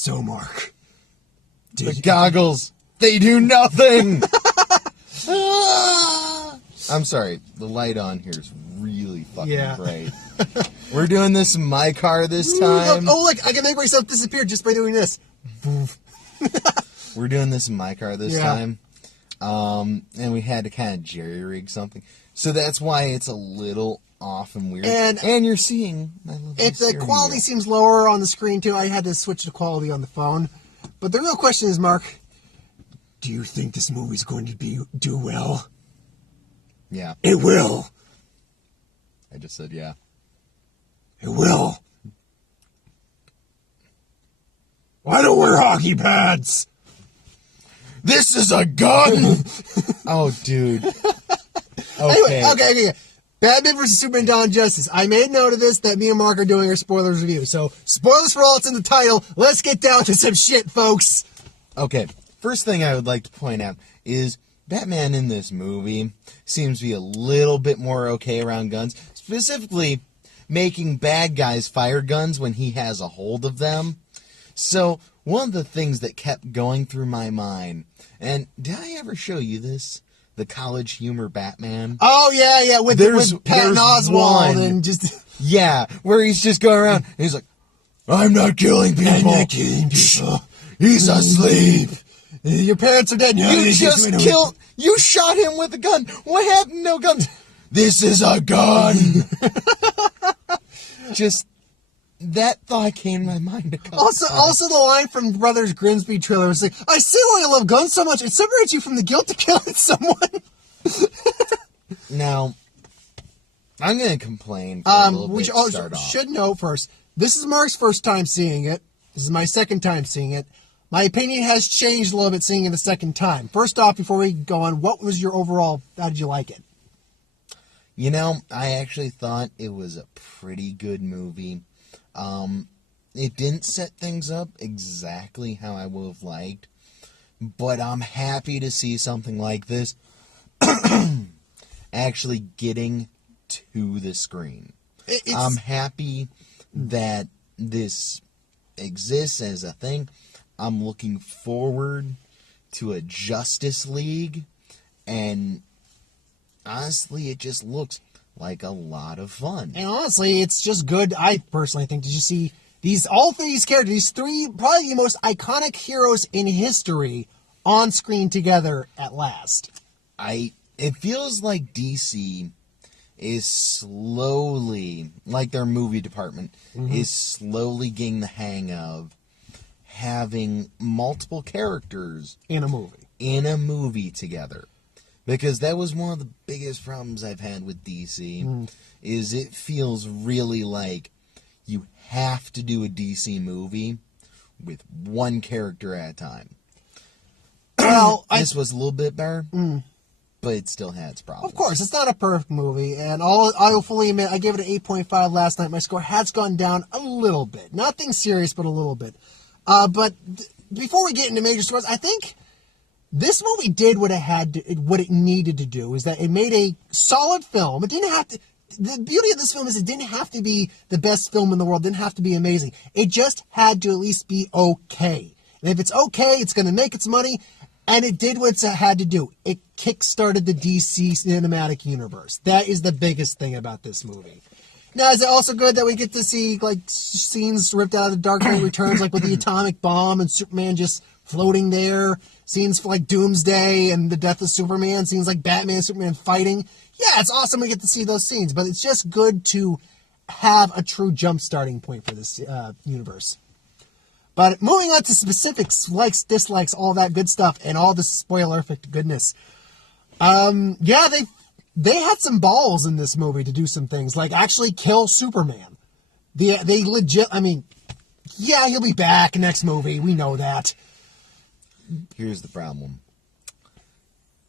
So, Mark. The goggles, they do nothing! I'm sorry, the light on here is really fucking bright. We're doing this in my car this time. Look, I can make myself disappear just by doing this. We're doing this in my car this time. And we had to kind of jerry-rig something. So that's why it's a little off and weird. And you're seeing my little if the quality seems lower on the screen, too, I had to switch the quality on the phone. But the real question is, Mark, do you think this movie's going to do well? Yeah. It will. I just said yeah. It will. I don't wear hockey pads. This is a gun! Oh, dude. Okay. Okay. Batman vs. Superman Dawn of Justice. I made note of this, that me and Mark are doing our spoilers review. So, spoilers for all that's in the title. Let's get down to some shit, folks. Okay. First thing I would like to point out is Batman in this movie seems to be a little bit more okay around guns. Specifically, making bad guys fire guns when he has a hold of them. So, one of the things that kept going through my mind, and did I ever show you this? The college humor Batman? Oh, yeah, with Patton Oswalt and just... Yeah, where he's just going around, and he's like, I'm not killing people. I'm not killing people. He's asleep. Your parents are dead. No, You shot him with a gun. What happened? No guns. This is a gun. Just... That thought came to my mind a couple times. Also, the line from Brothers Grimsby trailer was like, I see why you love guns so much. It separates you from the guilt of killing someone. Now, I'm going to complain for a little bit to start off. Should know first, this is Mark's first time seeing it. This is my second time seeing it. My opinion has changed a little bit seeing it the second time. First off, before we go on, what was your overall, how did you like it? You know, I actually thought it was a pretty good movie. It didn't set things up exactly how I would have liked, but I'm happy to see something like this actually getting to the screen. I'm happy that this exists as a thing. I'm looking forward to a Justice League, and honestly, it just looks like a lot of fun. And honestly, it's just good, I personally think, to just see all three of these characters, these three, probably the most iconic heroes in history, on screen together at last. It feels like DC is slowly, like their movie department, is slowly getting the hang of having multiple characters in a movie together. Because that was one of the biggest problems I've had with DC, is it feels really like you have to do a DC movie with one character at a time. Well, this was a little bit better, but it still had its problems. Of course, it's not a perfect movie, and I will fully admit, I gave it an 8.5 last night. My score has gone down a little bit. Nothing serious, but a little bit. But before we get into major scores, I think... This movie did what it needed to do, is that it made a solid film. It didn't have to, the beauty of this film is it didn't have to be the best film in the world, it didn't have to be amazing. It just had to at least be okay. And if it's okay, it's going to make its money, and it did what it had to do. It kickstarted the DC cinematic universe. That is the biggest thing about this movie. Now, is it also good that we get to see, like, scenes ripped out of The Dark Knight Returns, like with the atomic bomb and Superman just floating there? Scenes like Doomsday and the death of Superman. Scenes like Batman and Superman fighting. Yeah, it's awesome we get to see those scenes. But it's just good to have a true jump starting point for this universe. But moving on to specifics, likes, dislikes, all that good stuff, and all the spoilerific goodness. Yeah, they had some balls in this movie to do some things, like actually kill Superman. They legit, I mean, yeah, he'll be back next movie. We know that. Here's the problem.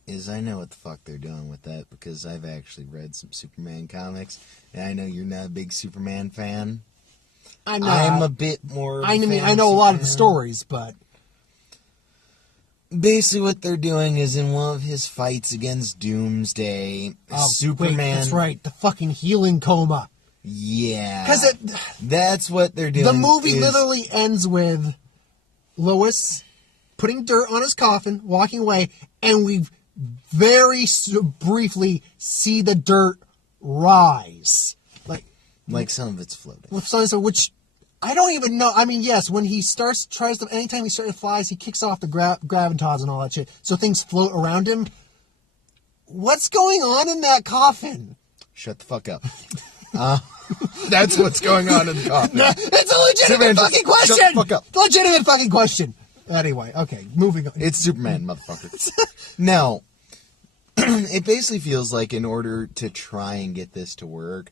Is I know what the fuck they're doing with that, because I've actually read some Superman comics, and I know you're not a big Superman fan. I'm a bit more. I know a lot of the stories, but basically what they're doing is in one of his fights against Doomsday, Superman. Wait, that's right, the fucking healing coma. Yeah, because that's what they're doing. The movie literally ends with Lois putting dirt on his coffin, walking away, and we very briefly see the dirt rise. Like some of it's floating. With some, which I don't even know. I mean, yes, when he anytime he flies, he kicks off the gravitas and all that shit, so things float around him. What's going on in that coffin? Shut the fuck up. That's what's going on in the coffin. It's a legitimate fucking question. Shut the fuck up. Legitimate fucking question. Anyway, okay, moving on. It's Superman, motherfucker. Now, it basically feels like in order to try and get this to work,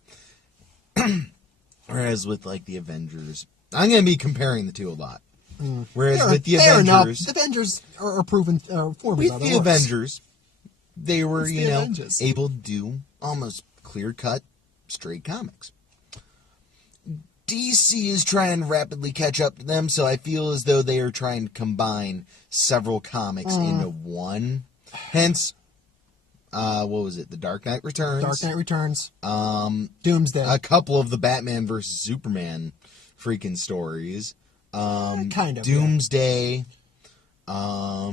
whereas with like the Avengers, I'm going to be comparing the two a lot. Whereas with the Avengers, the Avengers are proven forming. With the Avengers, they were Avengers. able to do almost clear-cut, straight comics. DC is trying to rapidly catch up to them, so I feel as though they are trying to combine several comics into one. Hence, what was it? The Dark Knight Returns. Dark Knight Returns. Doomsday. A couple of the Batman versus Superman freaking stories. Kind of. Doomsday. Yeah.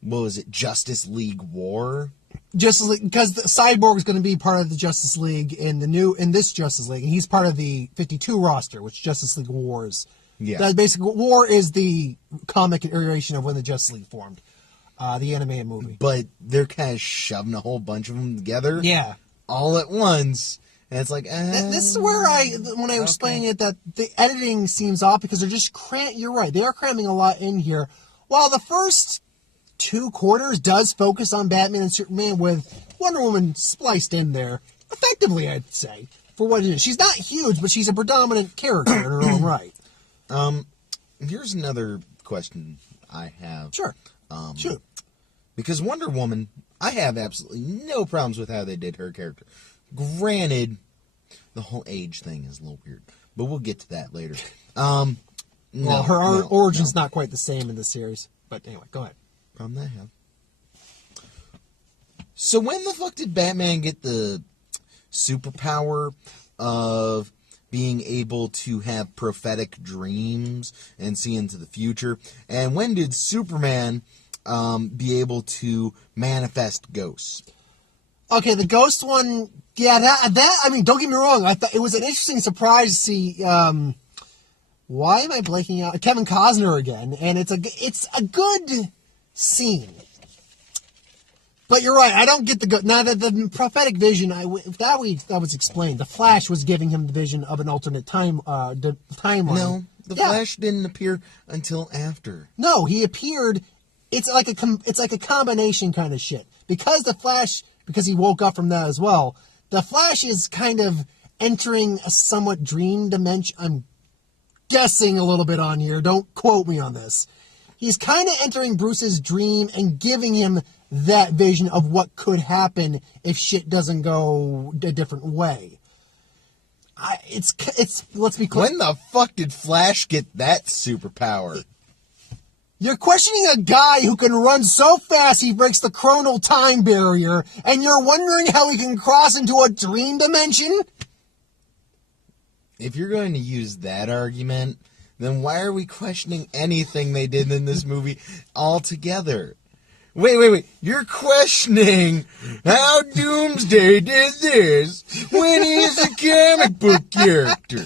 What was it? Justice League War. Justice League, because Cyborg is going to be part of the Justice League in this Justice League, and he's part of the 52 roster, which Justice League Wars. Yeah. That basically, War is the comic iteration of when the Justice League formed, the animated movie. But they're kind of shoving a whole bunch of them together. Yeah. All at once. And it's like, This is where when I was explaining it, that the editing seems off because they're just you're right, they are cramming a lot in here. While the first 2 quarters does focus on Batman and Superman with Wonder Woman spliced in there, effectively, I'd say, for what it is. She's not huge, but she's a predominant character in her own right. Here's another question I have. Sure. Shoot. Because Wonder Woman, I have absolutely no problems with how they did her character. Granted, the whole age thing is a little weird, but we'll get to that later. Her origin's not quite the same in this series. But anyway, go ahead. Problem that I have. So when the fuck did Batman get the superpower of being able to have prophetic dreams and see into the future? And when did Superman be able to manifest ghosts? Okay, the ghost one, yeah, that I mean, don't get me wrong, I thought it was an interesting surprise to see, why am I blanking out? Kevin Costner again, and it's a good scene. But you're right, I don't get now that the prophetic vision, that was explained. The Flash was giving him the vision of an alternate timeline. No, the Flash didn't appear until after. No, he appeared. It's like a combination kind of shit. Because the Flash, because he woke up from that as well, the Flash is kind of entering a somewhat dream dimension. I'm guessing a little bit on here. Don't quote me on this. He's kind of entering Bruce's dream and giving him that vision of what could happen if shit doesn't go a different way. Let's be clear. When the fuck did Flash get that superpower? You're questioning a guy who can run so fast he breaks the chronal time barrier, and you're wondering how he can cross into a dream dimension? If you're going to use that argument, then why are we questioning anything they did in this movie altogether? Wait. You're questioning how Doomsday did this when he's a comic book character.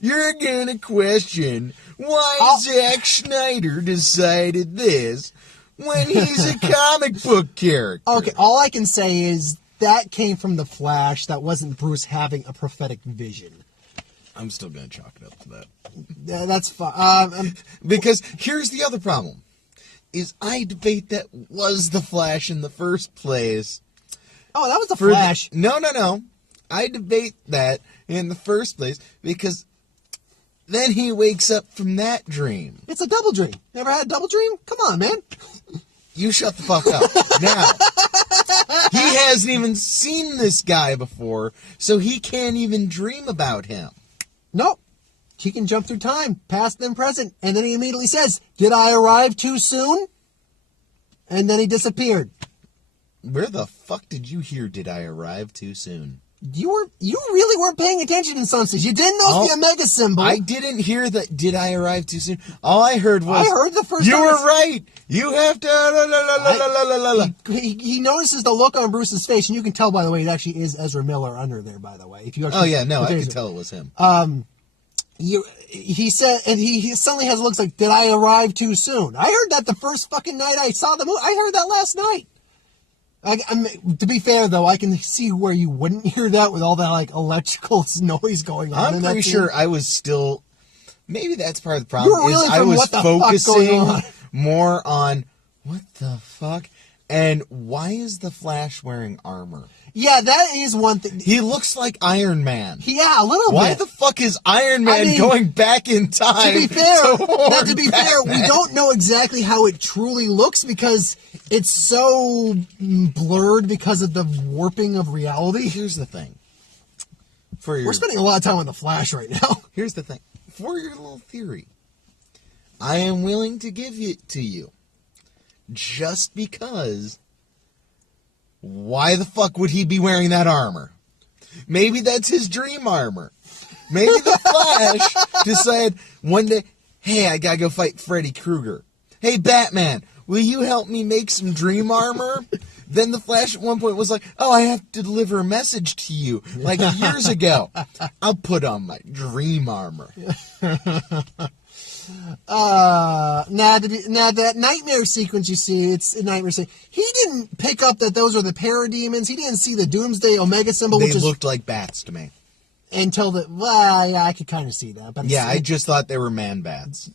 You're going to question why Zack Snyder decided this when he's a comic book character. Okay, all I can say is that came from the Flash. That wasn't Bruce having a prophetic vision. I'm still going to chalk it up to that. Yeah, that's fine. Because here's the other problem. Is I debate that was the Flash in the first place. Oh, that was the Flash. No. I debate that in the first place because then he wakes up from that dream. It's a double dream. Never had a double dream? Come on, man. You shut the fuck up. Now, he hasn't even seen this guy before, so he can't even dream about him. Nope. He can jump through time, past and present, and then he immediately says, "Did I arrive too soon?" And then he disappeared. Where the fuck did you hear "Did I arrive too soon"? You really weren't paying attention in some scenes. You didn't know the Omega symbol. I didn't hear that. Did I arrive too soon? All I heard was... I heard the first You time were right. You have to... La, la, la, la, la, la, la, la. He notices the look on Bruce's face, and you can tell, by the way, it actually is Ezra Miller under there, by the way. If you actually, I could tell it was him. He said, and he suddenly has looks like, did I arrive too soon? I heard that the first fucking night I saw the movie. I heard that last night. To be fair, though, I can see where you wouldn't hear that with all that, like, electrical noise going on. I'm pretty sure I was still... Maybe that's part of the problem. You were really I was what the fuck going on? more on, what the fuck? And why is the Flash wearing armor? Yeah, that is one thing. He looks like Iron Man. Yeah, a little bit. Why the fuck is Iron Man going back in time? To be fair, we don't know exactly how it truly looks because it's so blurred because of the warping of reality. Here's the thing. We're spending a lot of time on the Flash right now. Here's the thing. For your little theory, I am willing to give it to you. Just because... Why the fuck would he be wearing that armor? Maybe that's his dream armor. Maybe the Flash decided one day, hey, I gotta go fight Freddy Krueger. Hey, Batman, will you help me make some dream armor? Then the Flash at one point was like, oh, I have to deliver a message to you, like years ago. I'll put on my dream armor. Now that nightmare sequence you see, it's a nightmare sequence. He didn't pick up that those are the parademons. He didn't see the Doomsday Omega symbol, They looked like bats to me. Until yeah, I could kind of see that. But yeah, I just thought they were man bats.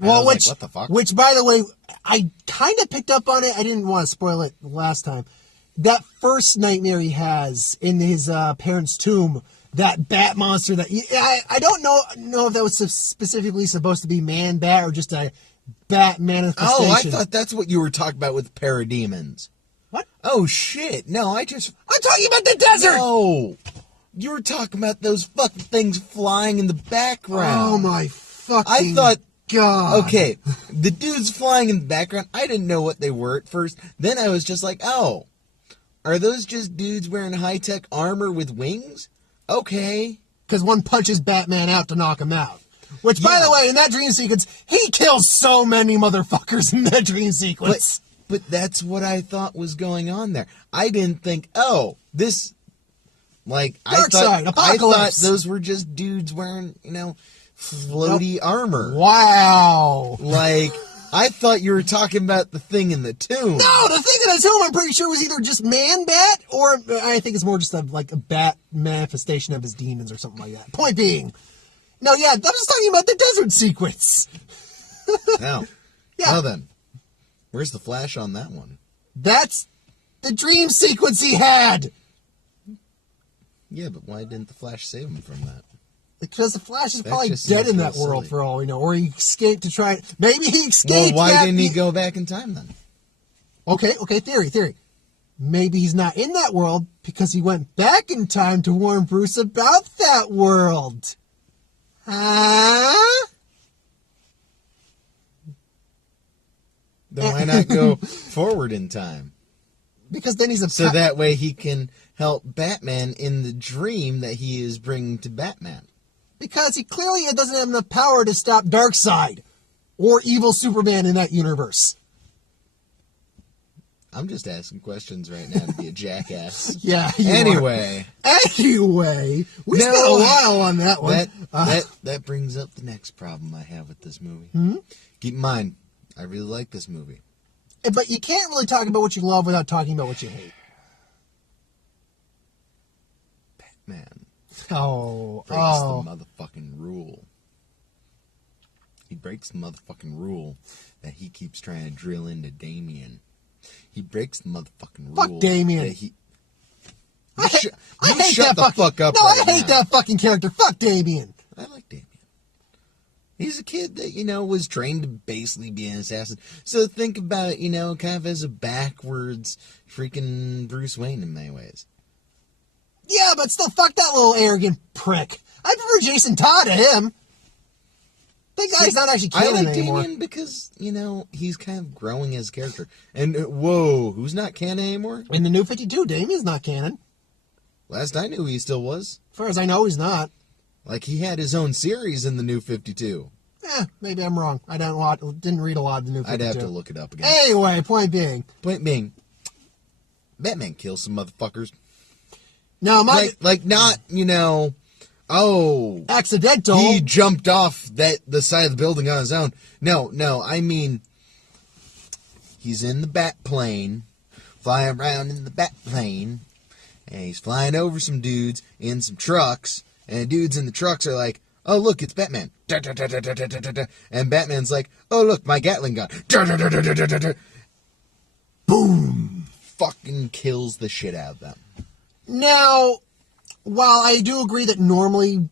Well, what the fuck? Which, by the way, I kind of picked up on it. I didn't want to spoil it last time. That first nightmare he has in his parents' tomb, that bat monster that I don't know if that was specifically supposed to be man bat or just a bat manifestation. Oh, I thought that's what you were talking about with parademons. What? Oh shit! No, I'm talking about the desert. No, you were talking about those fucking things flying in the background. Oh my fucking! I thought. God. Okay, the dudes flying in the background. I didn't know what they were at first. Then I was just like, oh, are those just dudes wearing high-tech armor with wings? Okay. Because one punches Batman out to knock him out. Which, by the way, in that dream sequence, he kills so many motherfuckers in that dream sequence. But that's what I thought was going on there. I didn't think, oh, this... Like, I thought those were just dudes wearing, floaty armor. Wow. Like... I thought you were talking about the thing in the tomb. No, the thing in the tomb I'm pretty sure was either just man-bat, or I think it's more just a bat manifestation of his demons or something like that. Point being, no, yeah, I'm just talking about the desert sequence. Now, yeah. Well then, where's the Flash on that one? That's the dream sequence he had. Yeah, but why didn't the Flash save him from that? Because the Flash is probably dead in that world for all we know. Or he escaped to try... Maybe he escaped... Well, why didn't he go back in time then? Okay, theory. Maybe he's not in that world because he went back in time to warn Bruce about that world. Huh? Then why not go forward in time? Because then he's So that way he can help Batman in the dream that he is bringing to Batman. Because he clearly doesn't have enough power to stop Darkseid or evil Superman in that universe. I'm just asking questions right now to be a jackass. Yeah. Anyway, we spent a while on that one. That brings up the next problem I have with this movie. Mm-hmm. Keep in mind, I really like this movie. But you can't really talk about what you love without talking about what you hate. Batman. Breaks the motherfucking rule. He breaks the motherfucking rule that he keeps trying to drill into Damian. He breaks the motherfucking rule. Fuck Damian. That he... I hate shut that the fuck up. No, right I hate now. that fucking character. Fuck Damian. I like Damian. He's a kid that, was trained to basically be an assassin. So think about it, kind of as a backwards freaking Bruce Wayne in many ways. Yeah, but still, fuck that little arrogant prick. I prefer Jason Todd to him. That guy's not actually canon anymore. I like Damian because, he's kind of growing as a character. And, whoa, who's not canon anymore? In the New 52, Damian's not canon. Last I knew, he still was. As far as I know, he's not. Like, he had his own series in the New 52. Maybe I'm wrong. I didn't read a lot of the New 52. I'd have to look it up again. Anyway, point being, Batman kills some motherfuckers. No, not, accidental. He jumped off the side of the building on his own. No, I mean, he's in the bat plane, flying around in the bat plane, and he's flying over some dudes in some trucks, and the dudes in the trucks are like, oh, look, it's Batman. And Batman's like, oh, look, my Gatling gun. Boom. Fucking kills the shit out of them. Now, while I do agree that normally,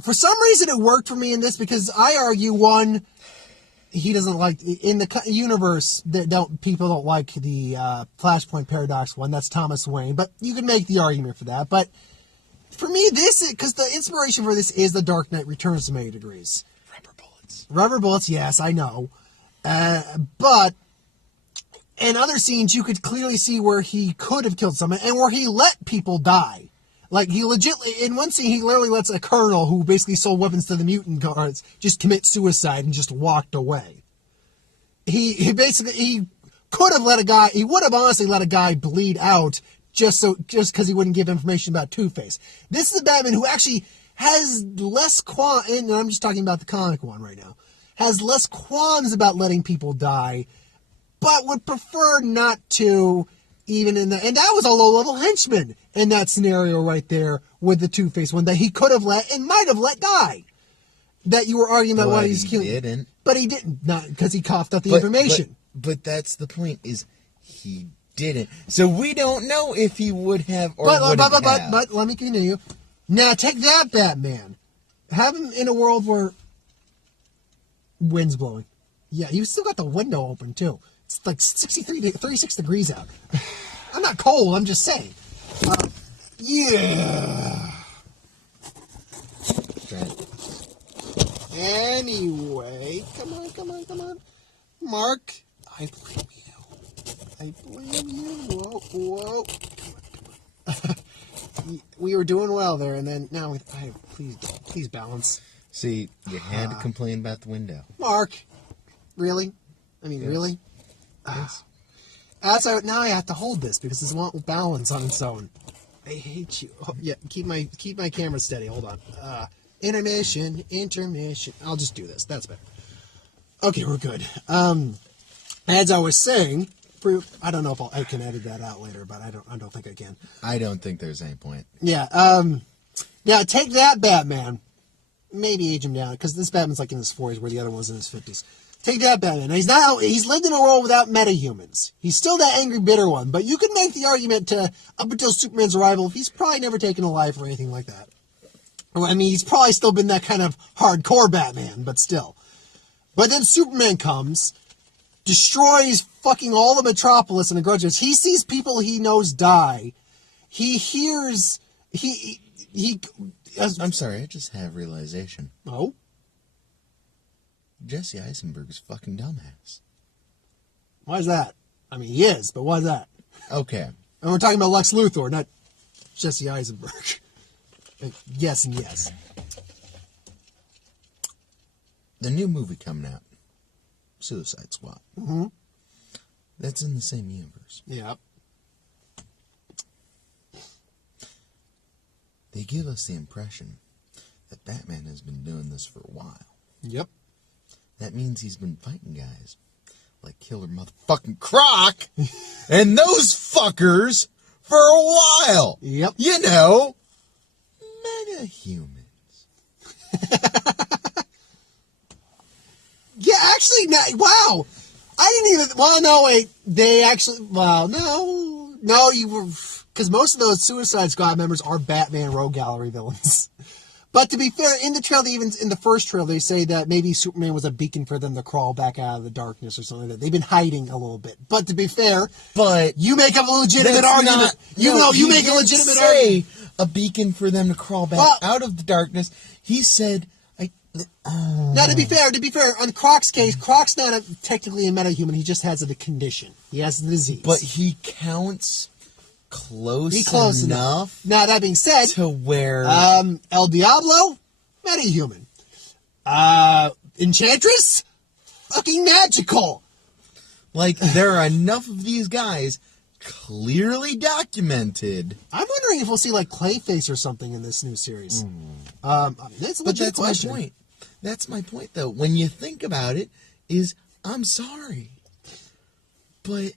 for some reason it worked for me in this, because I argue, one, he doesn't like, in the universe, people don't like the Flashpoint Paradox one. That's Thomas Wayne, but you can make the argument for that. But for me, because the inspiration for this is The Dark Knight Returns to many degrees. Rubber bullets, yes, I know. But in other scenes, you could clearly see where he could have killed someone and where he let people die. Like, he legitimately, in one scene, he literally lets a colonel who basically sold weapons to the mutant guards just commit suicide and just walked away. He could have he would have honestly let a guy bleed out just because he wouldn't give information about Two-Face. This is a Batman who actually has less and I'm just talking about the comic one right now, has less qualms about letting people die, but would prefer not to, even and that was a low-level henchman in that scenario right there with the Two-Face one that he could have let and might have let die. That you were arguing about why he's killing. Didn't. But he didn't, not because he coughed up the information. But that's the point, is he didn't. So we don't know if he would have or wouldn't have. But let me continue. Now take that, Batman. Have him in a world where wind's blowing. Yeah, you still got the window open too. It's like 36 degrees out. I'm not cold, I'm just saying. Yeah. Anyway, come on. Mark, I blame you. Whoa. We were doing well there, and then now, please balance. See, you had to complain about the window. Mark, really? I mean, yes. Really? Yes. Now I have to hold this because this won't balance on its own. I hate you. Oh, yeah, keep my camera steady. Hold on. Intermission. I'll just do this. That's better. Okay, we're good. As I was saying, I don't know if I can edit that out later, but I don't think I can. I don't think there's any point. Yeah. Now take that, Batman. Maybe age him down, because this Batman's like in his 40s, where the other one's in his 50s. Take that, Batman. He's lived in a world without metahumans. He's still that angry, bitter one, but you can make the argument up until Superman's arrival, he's probably never taken a life or anything like that. I mean, he's probably still been that kind of hardcore Batman, but still. But then Superman comes, destroys fucking all the Metropolis and the grudges. He sees people he knows die. He hears... I'm sorry, I just have realization. Oh? Jesse Eisenberg's fucking dumbass. Why is that? I mean, he is, but why is that? Okay. And we're talking about Lex Luthor, not Jesse Eisenberg. Yes and yes. The new movie coming out, Suicide Squad. Mm-hmm. That's in the same universe. Yep. They give us the impression that Batman has been doing this for a while. Yep. That means he's been fighting guys like Killer Motherfucking Croc and those fuckers for a while. Yep. You know, meta-humans. Yeah, actually, wow. I didn't even, well, no, wait. They actually, well, no, you were, because most of those Suicide Squad members are Batman Rogue Gallery villains. But to be fair, in the trailer, even in the first trailer, they say that maybe Superman was a beacon for them to crawl back out of the darkness or something like that. They've been hiding a little bit. But to be fair, you make a legitimate argument. You make a legitimate argument. A beacon for them to crawl back out of the darkness. He said, Now, to be fair, on Croc's case, Croc's not technically a metahuman. He just has a condition. He has the disease. But he counts close enough. Now, that being said, to where El Diablo, metahuman. Enchantress, fucking magical. Like, there are enough of these guys clearly documented. I'm wondering if we'll see, like, Clayface or something in this new series. That's a legit question. My point. That's my point, though. When you think about it, I'm sorry, but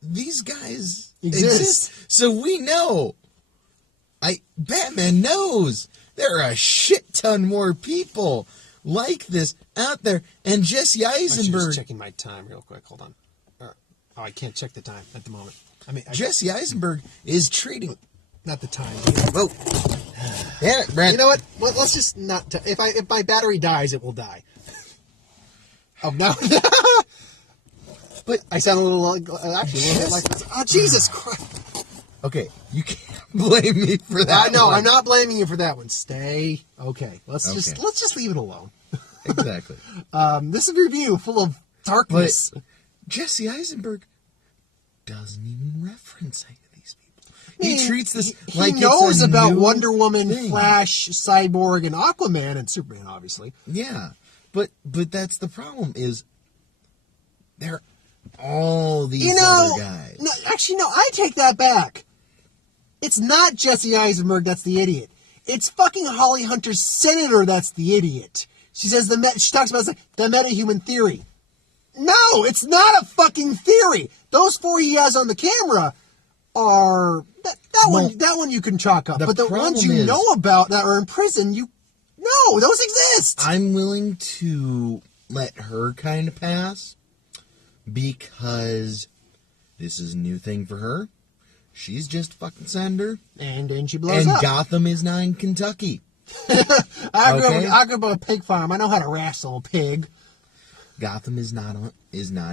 these guys exist. So we know. Batman knows there are a shit ton more people like this out there. And Jesse Eisenberg... I'm just checking my time real quick. Hold on. Oh, I can't check the time at the moment. Jesse Eisenberg is treating... Not the time. Oh. Damn it, Brent. You know what? Let's just not... If my battery dies, it will die. Oh, no. But I sound a little... Actually, a little bit like... Oh, Jesus Christ. Okay, you can't blame me for that. I know, I'm not blaming you for that one. Stay. Okay. Let's just leave it alone. Exactly. This is a review full of darkness. But Jesse Eisenberg doesn't even reference any of these people. He treats this like he knows it's a about new Wonder Woman, thing. Flash, Cyborg, and Aquaman, and Superman, obviously. Yeah, but that's the problem is they're all these other guys. No, actually, no, I take that back. It's not Jesse Eisenberg that's the idiot. It's fucking Holly Hunter's senator that's the idiot. She says she talks about the metahuman theory. No, it's not a fucking theory. Those four he has on the camera are that one you can chalk up. But the ones you know about that are in prison, those exist. I'm willing to let her kind of pass because this is a new thing for her. She's just fucking senator. And then she blows up. And Gotham is not in Kentucky. I grew up on a pig farm. I know how to wrestle a pig. Gotham is not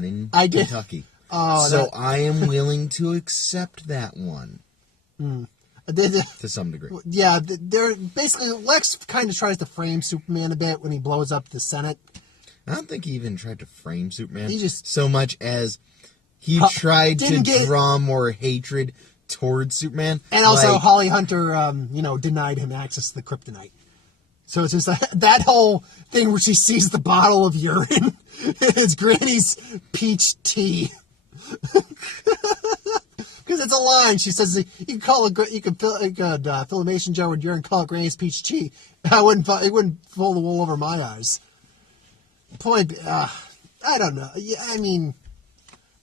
in Kentucky. I am willing to accept that one. To some degree. Yeah, they're basically Lex kind of tries to frame Superman a bit when he blows up the Senate. I don't think he even tried to frame Superman just so much as he tried to draw more hatred towards Superman. And also Holly Hunter, denied him access to the kryptonite. So it's just that whole thing where she sees the bottle of urine. It's Granny's peach tea. Because it's a line. She says you could fill a mason jar with urine, call it Granny's peach tea. It wouldn't pull the wool over my eyes. I don't know. Yeah, I mean,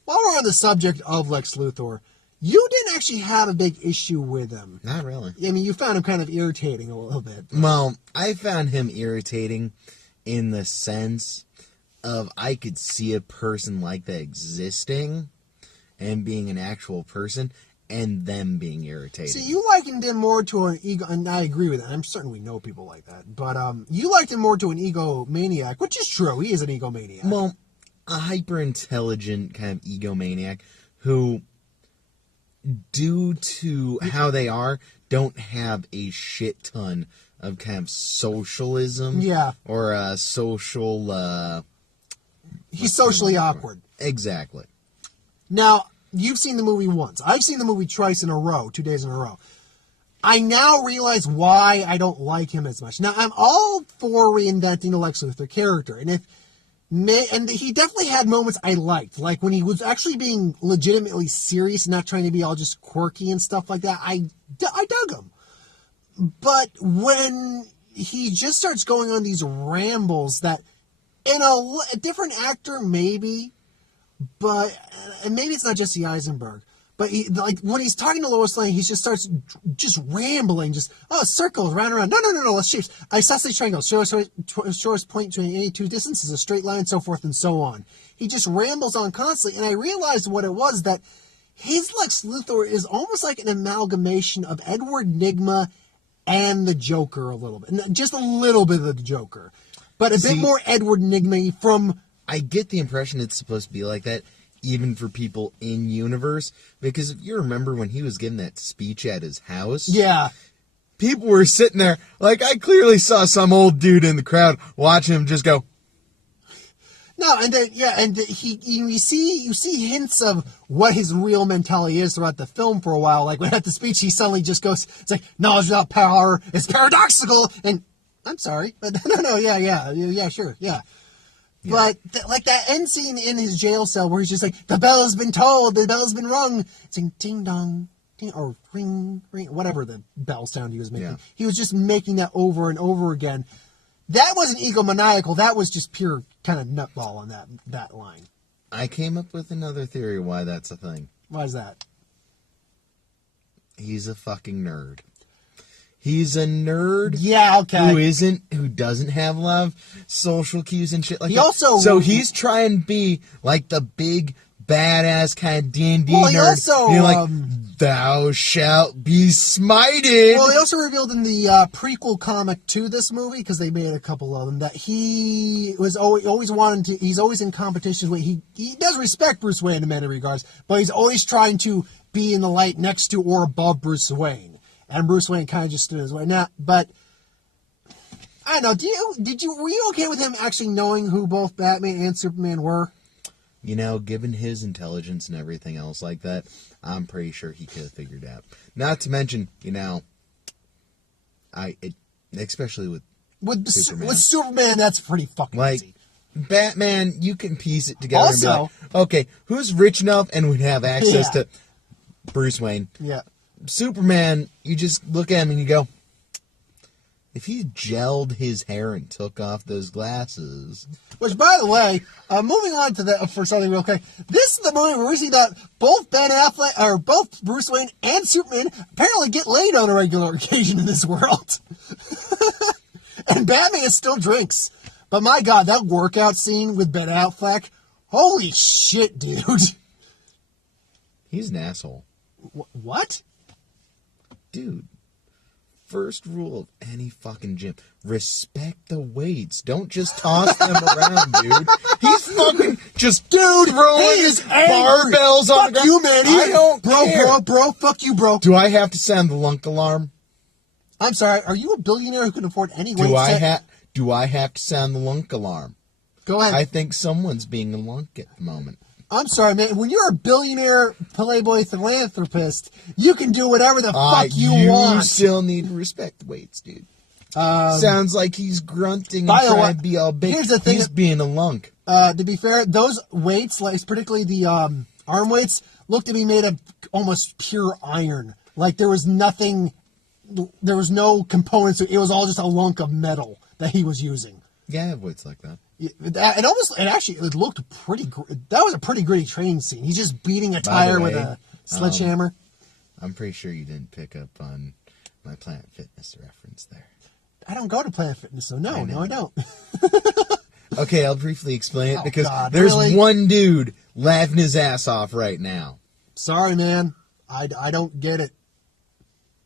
while we're on the subject of Lex Luthor, you didn't actually have a big issue with him. Not really. I mean, you found him kind of irritating a little bit. Well, I found him irritating in the sense of I could see a person like that existing and being an actual person and them being irritating. See, you likened him more to an ego, and I agree with that. I'm certain we know people like that. But you liked him more to an egomaniac, which is true. He is an egomaniac. Well, a hyper-intelligent kind of egomaniac who, due to how they are, don't have a shit ton of kind of socialism. Yeah. Or a social... He's socially awkward. Exactly. Now, you've seen the movie once. I've seen the movie twice in a row, 2 days in a row. I now realize why I don't like him as much. Now, I'm all for reinventing the Lex Luthor character. And he definitely had moments I liked. Like when he was actually being legitimately serious and not trying to be all just quirky and stuff like that. I dug him. But when he just starts going on these rambles that, in a different actor, maybe, but, and maybe it's not Jesse Eisenberg, but when he's talking to Lois Lane, he just starts rambling, circles, round and round. No, let's shapes. Isosceles triangles, shortest point between any two distances, a straight line, so forth and so on. He just rambles on constantly, and I realized what it was, that his Lex Luthor is almost like an amalgamation of Edward Nygma and the Joker a little bit. Just a little bit of the Joker. But a bit more Edward Nygma from... I get the impression it's supposed to be like that, even for people in universe, because if you remember when he was giving that speech at his house... Yeah. People were sitting there, like, I clearly saw some old dude in the crowd watching him just go... No, and then you see hints of what his real mentality is throughout the film for a while. Like when at the speech, he suddenly just goes, "It's like knowledge without power is paradoxical." And I'm sorry, but no, yeah, sure, yeah. But like that end scene in his jail cell where he's just like, "The bell has been tolled, the bell has been rung," it's like ding dong. Or ring, ring, whatever the bell sound he was making. Yeah. He was just making that over and over again. That wasn't egomaniacal. That was just pure kind of nutball on that line. I came up with another theory why that's a thing. Why is that? He's a fucking nerd. He's a nerd. Yeah, okay. Who doesn't have a lot of social cues and shit like that. Also, so he's trying to be like the big badass kind of D&D nerd. Also, you're like, thou shalt be smited. Well, he also revealed in the prequel comic to this movie, because they made a couple of them, that he was always wanting to. He's always in competitions with. He does respect Bruce Wayne in many regards, but he's always trying to be in the light next to or above Bruce Wayne, and Bruce Wayne kind of just stood in his way. Now, but I don't know. Were you okay with him actually knowing who both Batman and Superman were? You know, given his intelligence and everything else like that, I'm pretty sure he could have figured it out. Not to mention, you know, especially with Superman. With Superman, that's pretty fucking easy. Batman, you can piece it together also, and be like, okay, who's rich enough and would have access to Bruce Wayne? Yeah. Superman, you just look at him and you go, if he gelled his hair and took off those glasses. Which, by the way, moving on to that for something real quick. This is the movie where we see that both Ben Affleck, or both Bruce Wayne and Superman apparently get laid on a regular occasion in this world. And Batman still drinks. But my God, that workout scene with Ben Affleck, holy shit, dude. He's an asshole. What? Dude. First rule of any fucking gym: respect the weights. Don't just toss them around, dude. He's fucking just throwing his barbells on the ground. Fuck you, man. I don't care. Bro. Fuck you, bro. Do I have to sound the lunk alarm? I'm sorry. Are you a billionaire who can afford any weights? Do I have to sound the lunk alarm? Go ahead. I think someone's being a lunk at the moment. I'm sorry, man. When you're a billionaire playboy philanthropist, you can do whatever the fuck you want. You still need to respect the weights, dude. Sounds like he's grunting and trying to be all big. Here's the thing. He's being a lunk. To be fair, those weights, like particularly the arm weights, look to be made of almost pure iron. Like there was nothing, there was no components. It was all just a lunk of metal that he was using. Yeah, I have weights like that. It looked pretty. That was a pretty gritty training scene. He's just beating a tire with a sledgehammer. I'm pretty sure you didn't pick up on my Planet Fitness reference there. I don't go to Planet Fitness, so no, I don't. Okay, I'll briefly explain it because there's one dude laughing his ass off right now. Sorry, man. I don't get it.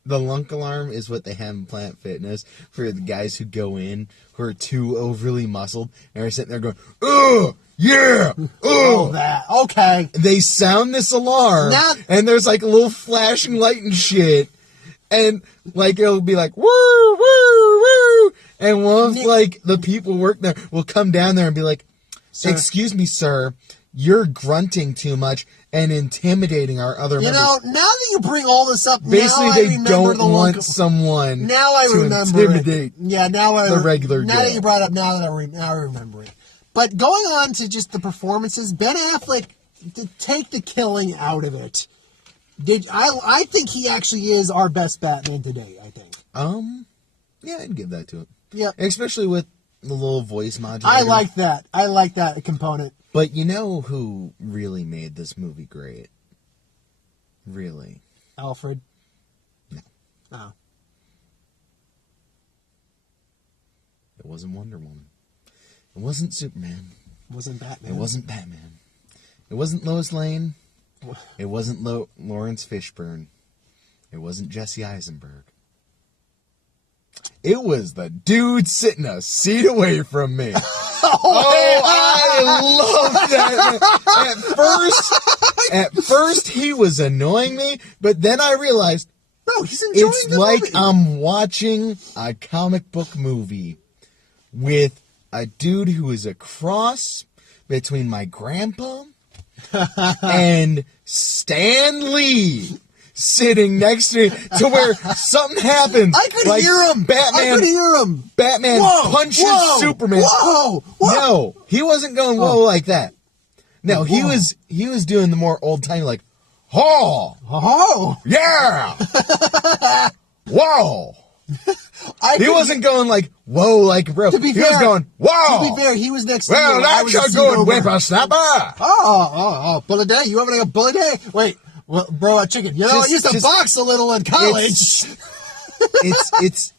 The lunk alarm is what they have in Planet Fitness for the guys who go in who are too overly muscled and are sitting there going, "Oh, yeah, oh." That. Okay. They sound this alarm, and there's like a little flashing light and shit, and like it'll be like, "Woo, woo, woo," and one of like the people working there will come down there and be like, "Excuse me, sir, you're grunting too much and intimidating our other members." You know, now that you bring all this up, basically they don't want someone now I to remember intimidate it. Yeah, the regular Now that you brought it up, now I remember it. But going on to just the performances, Ben Affleck, to take the killing out of it, I think he actually is our best Batman today, I think. Yeah, I'd give that to him. Yeah. Especially with the little voice modulator. I like that. I like that component. But you know who really made this movie great? Really? Alfred? No. Oh. It wasn't Wonder Woman. It wasn't Superman. It wasn't Batman. It wasn't Batman. It wasn't Lois Lane. It wasn't Lawrence Fishburne. It wasn't Jesse Eisenberg. It was the dude sitting a seat away from me. I love that. At first he was annoying me, but then I realized no, he's enjoying it's the like movie. I'm watching a comic book movie with a dude who is a cross between my grandpa and Stan Lee sitting next to me to where something happens. I could hear him. I could hear him. Batman punches Superman. Whoa! No, he wasn't going whoa like that. No, he was doing the more old timey like, oh, yeah, whoa. He wasn't going like, whoa, like bro. To be he fair, was going, whoa. To be fair, he was next to well, me. that's a good whippersnapper. Oh, bullet day. You having a bullet day? Wait, well, bro, chicken. You know, I used to box a little in college. It's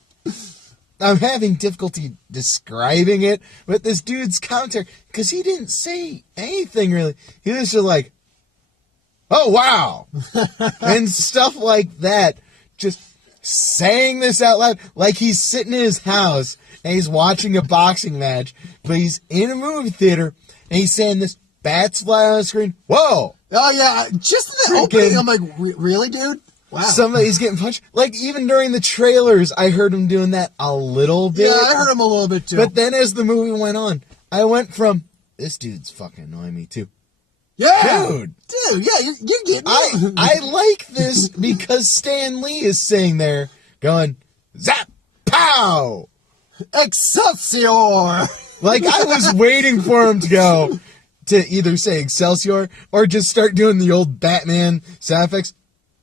I'm having difficulty describing it, but this dude's commentary, because he didn't say anything really. He was just like, oh, wow. And stuff like that. Just saying this out loud like he's sitting in his house and he's watching a boxing match, but he's in a movie theater and he's saying this, bats fly on the screen. Whoa. Oh, yeah. Just in the opening, I'm like, really, dude? Wow. Somebody's getting punched. Like, even during the trailers, I heard him doing that a little bit. Yeah, I heard him a little bit, too. But then as the movie went on, I went from, this dude's fucking annoying me, too. Yeah. Dude, yeah, you're getting I like this because Stan Lee is sitting there going, zap, pow! Excelsior! Like, I was waiting for him to go to either say Excelsior or just start doing the old Batman sound effects.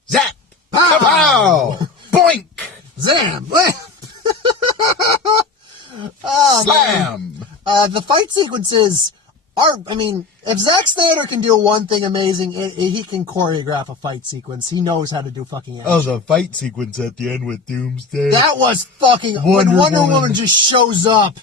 Zap! Pow! Pow! Boink! Zam! Slam! The fight sequences are, I mean, if Zack Snyder can do one thing amazing, he can choreograph a fight sequence. He knows how to do fucking action. Oh, the fight sequence at the end with Doomsday. That was fucking... when Wonder Woman just shows up,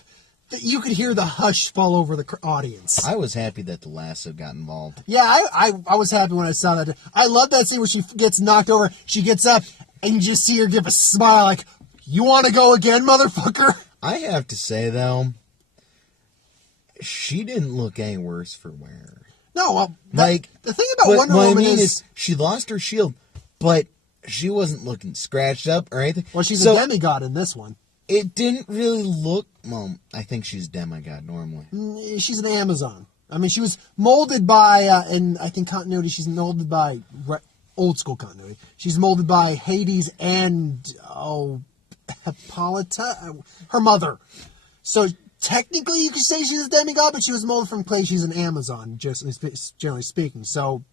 you could hear the hush fall over the audience. I was happy that the lasso got involved. Yeah, I was happy when I saw that. I love that scene where she gets knocked over, she gets up, and you just see her give a smile like, you want to go again, motherfucker? I have to say, though, she didn't look any worse for wear. No, the thing about Wonder Woman is she lost her shield, but she wasn't looking scratched up or anything. Well, she's a demigod in this one. It didn't really look... Well, I think she's demigod normally. She's an Amazon. I mean, she was molded by, in I think continuity, she's molded by old school continuity. She's molded by Hades and, Hippolyta, her mother. So technically you could say she's a demigod, but she was molded from clay. She's an Amazon, just generally speaking. So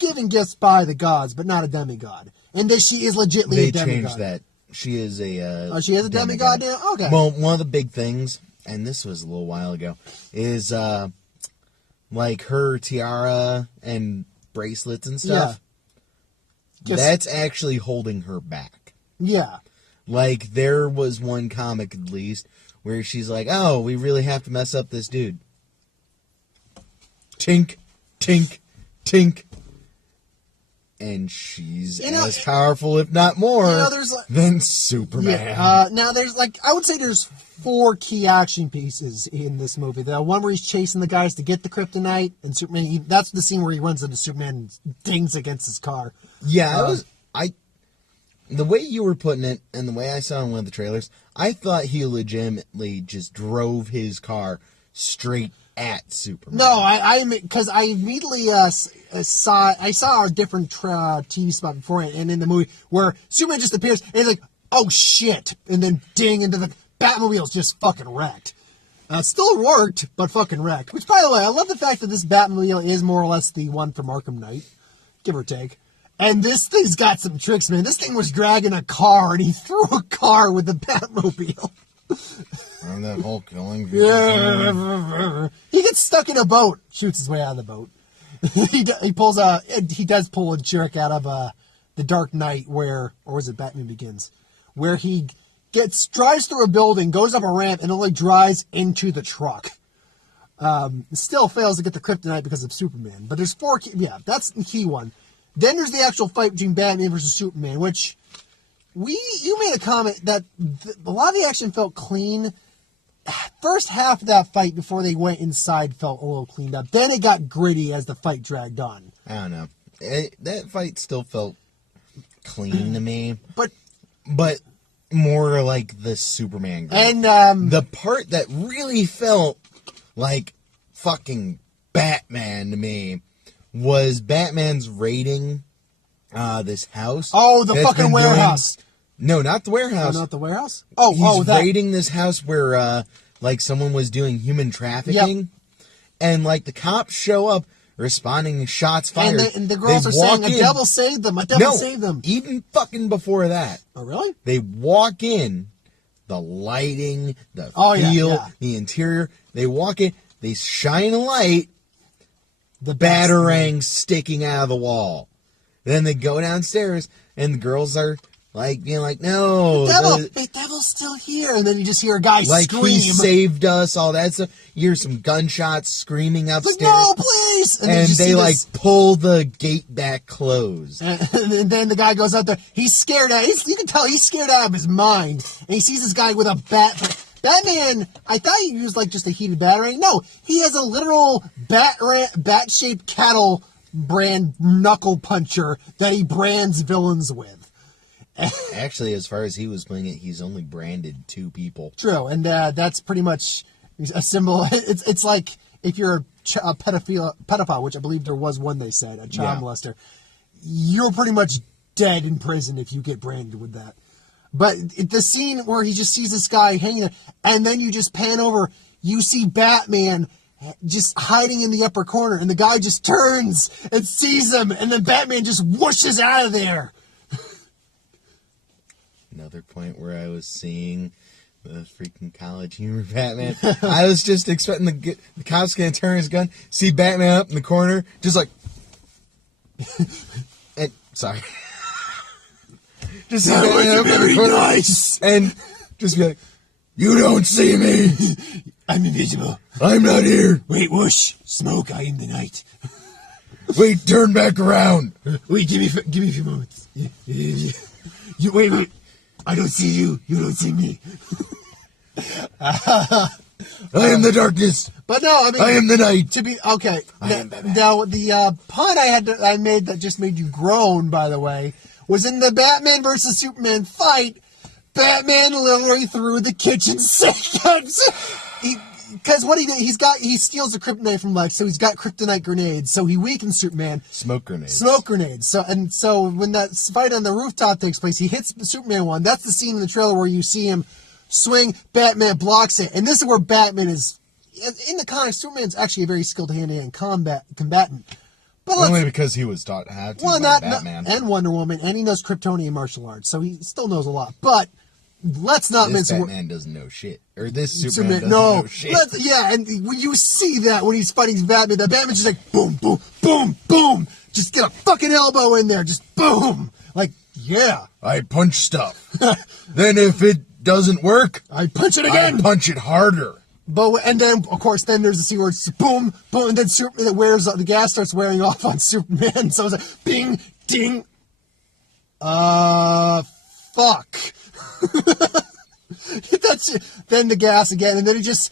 given gifts by the gods, but not a demigod. And this, she is legitimately a demigod. They changed that. She is a... she is a demigod now? Okay. Well, one of the big things, and this was a little while ago, is like her tiara and bracelets and stuff. Yeah. That's actually holding her back. Yeah. Like, there was one comic, at least, where she's like, oh, we really have to mess up this dude. Tink, tink, tink. And she's as powerful, if not more, than Superman. Yeah. Now, I would say there's 4 key action pieces in this movie. The one where he's chasing the guys to get the kryptonite, and Superman, that's the scene where he runs into Superman and dings against his car. Yeah, the way you were putting it, and the way I saw in one of the trailers, I thought he legitimately just drove his car straight at Superman. No, because I immediately saw a different TV spot beforehand, and in the movie where Superman just appears, and he's like, oh shit, and then ding into the Batmobile's just fucking wrecked. Still worked, but fucking wrecked. Which, by the way, I love the fact that this Batmobile is more or less the one from Arkham Knight, give or take. And this thing's got some tricks, man. This thing was dragging a car, and he threw a car with the Batmobile. And that whole killing. Yeah. He gets stuck in a boat, shoots his way out of the boat. he does pull a jerk out of the Dark Knight, or was it Batman Begins, where he drives through a building, goes up a ramp, and only drives into the truck. Still fails to get the kryptonite because of Superman. But there's 4 that's the key one. Then there's the actual fight between Batman versus Superman, which you made a comment that a lot of the action felt clean. First half of that fight before they went inside felt a little cleaned up. Then it got gritty as the fight dragged on. I don't know. That fight still felt clean to me. But more like the Superman grit. And the part that really felt like fucking Batman to me was Batman's raiding this house. Oh, the fucking warehouse. No, not the warehouse. Oh, not the warehouse? He's raiding this house where, like, someone was doing human trafficking. Yep. And, like, the cops show up, responding to shots fired. And the girls are saying, a devil saved them. A devil saved them. Even fucking before that. Oh, really? They walk in, the lighting, the the interior. They walk in, they shine a light, the batarang sticking out of the wall. Then they go downstairs, and the girls are like being like, "No, the devil's still here." And then you just hear a guy scream, "He saved us!" All that stuff. You hear some gunshots screaming upstairs. Like, no, please! And they pull the gate back closed. And then the guy goes out there. He's scared you can tell he's scared out of his mind. And he sees this guy with a bat. Batman, I thought he used like just a heated batarang. No, he has a literal bat-shaped cattle brand knuckle puncher that he brands villains with. Actually, as far as he was playing it, he's only branded 2 people. True, and that's pretty much a symbol. It's like if you're a pedophile, which I believe there was one, they said, a child molester, you're pretty much dead in prison if you get branded with that. But the scene where he just sees this guy hanging there, and then you just pan over, you see Batman just hiding in the upper corner, and the guy just turns and sees him, and then Batman just whooshes out of there. Another point where I was seeing the freaking college humor Batman. I was just expecting the cop's going to turn his gun, see Batman up in the corner, just like... and, sorry. Just see Batman up in the corner, nice. And just be like, "You don't see me. I'm invisible. I'm not here. Wait, whoosh. Smoke, I am the night. Wait, turn back around. Wait, give me a few moments. Wait. I don't see you. You don't see me." I am the darkness. But no, I mean, I am the night. To be okay. I am Batman. Now the pun I made that just made you groan, by the way, was in the Batman versus Superman fight. Batman literally threw the kitchen sink. Because what he did, he steals the kryptonite from Lex, so he's got kryptonite grenades. So he weakens Superman. Smoke grenades. So when that fight on the rooftop takes place, he hits Superman one. That's the scene in the trailer where you see him swing. Batman blocks it, and this is where Batman is. In the comics, Superman's actually a very skilled hand-to-hand combatant. But only because he was taught how to by Batman. And Wonder Woman, and he knows Kryptonian martial arts, so he still knows a lot. But let's not mince words. Batman doesn't know shit. Or this Superman doesn't know shit. And when you see that when he's fighting Batman, the Batman's just like, boom, boom, boom, boom. Just get a fucking elbow in there. Just boom. Like, yeah. I punch stuff. Then if it doesn't work, I punch it again. I punch it harder. And then, of course, there's the scene where it's boom, boom, and then Superman the gas starts wearing off on Superman. So it's like, bing, ding. Fuck. That's it. Then the gas again, and then he just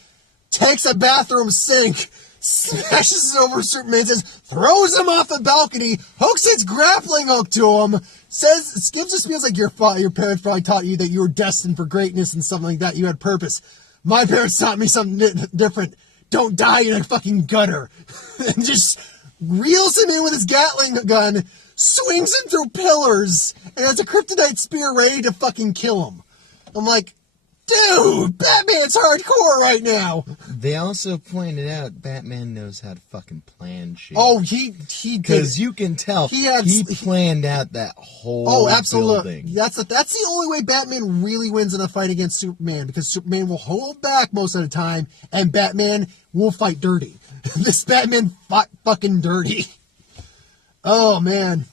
takes a bathroom sink, smashes it over Superman, throws him off the balcony, hooks its grappling hook to him, gives us feels like your parents probably taught you that you were destined for greatness and something like that. You had purpose. My parents taught me something different. Don't die in a fucking gutter. And just reels him in with his Gatling gun, swings him through pillars, and has a kryptonite spear ready to fucking kill him. I'm like, dude, Batman's hardcore right now. They also pointed out Batman knows how to fucking plan shit. Oh, he did. Because you can tell he planned out that whole absolutely. building. That's the only way Batman really wins in a fight against Superman, because Superman will hold back most of the time, and Batman will fight dirty. This Batman fought fucking dirty. Oh, man.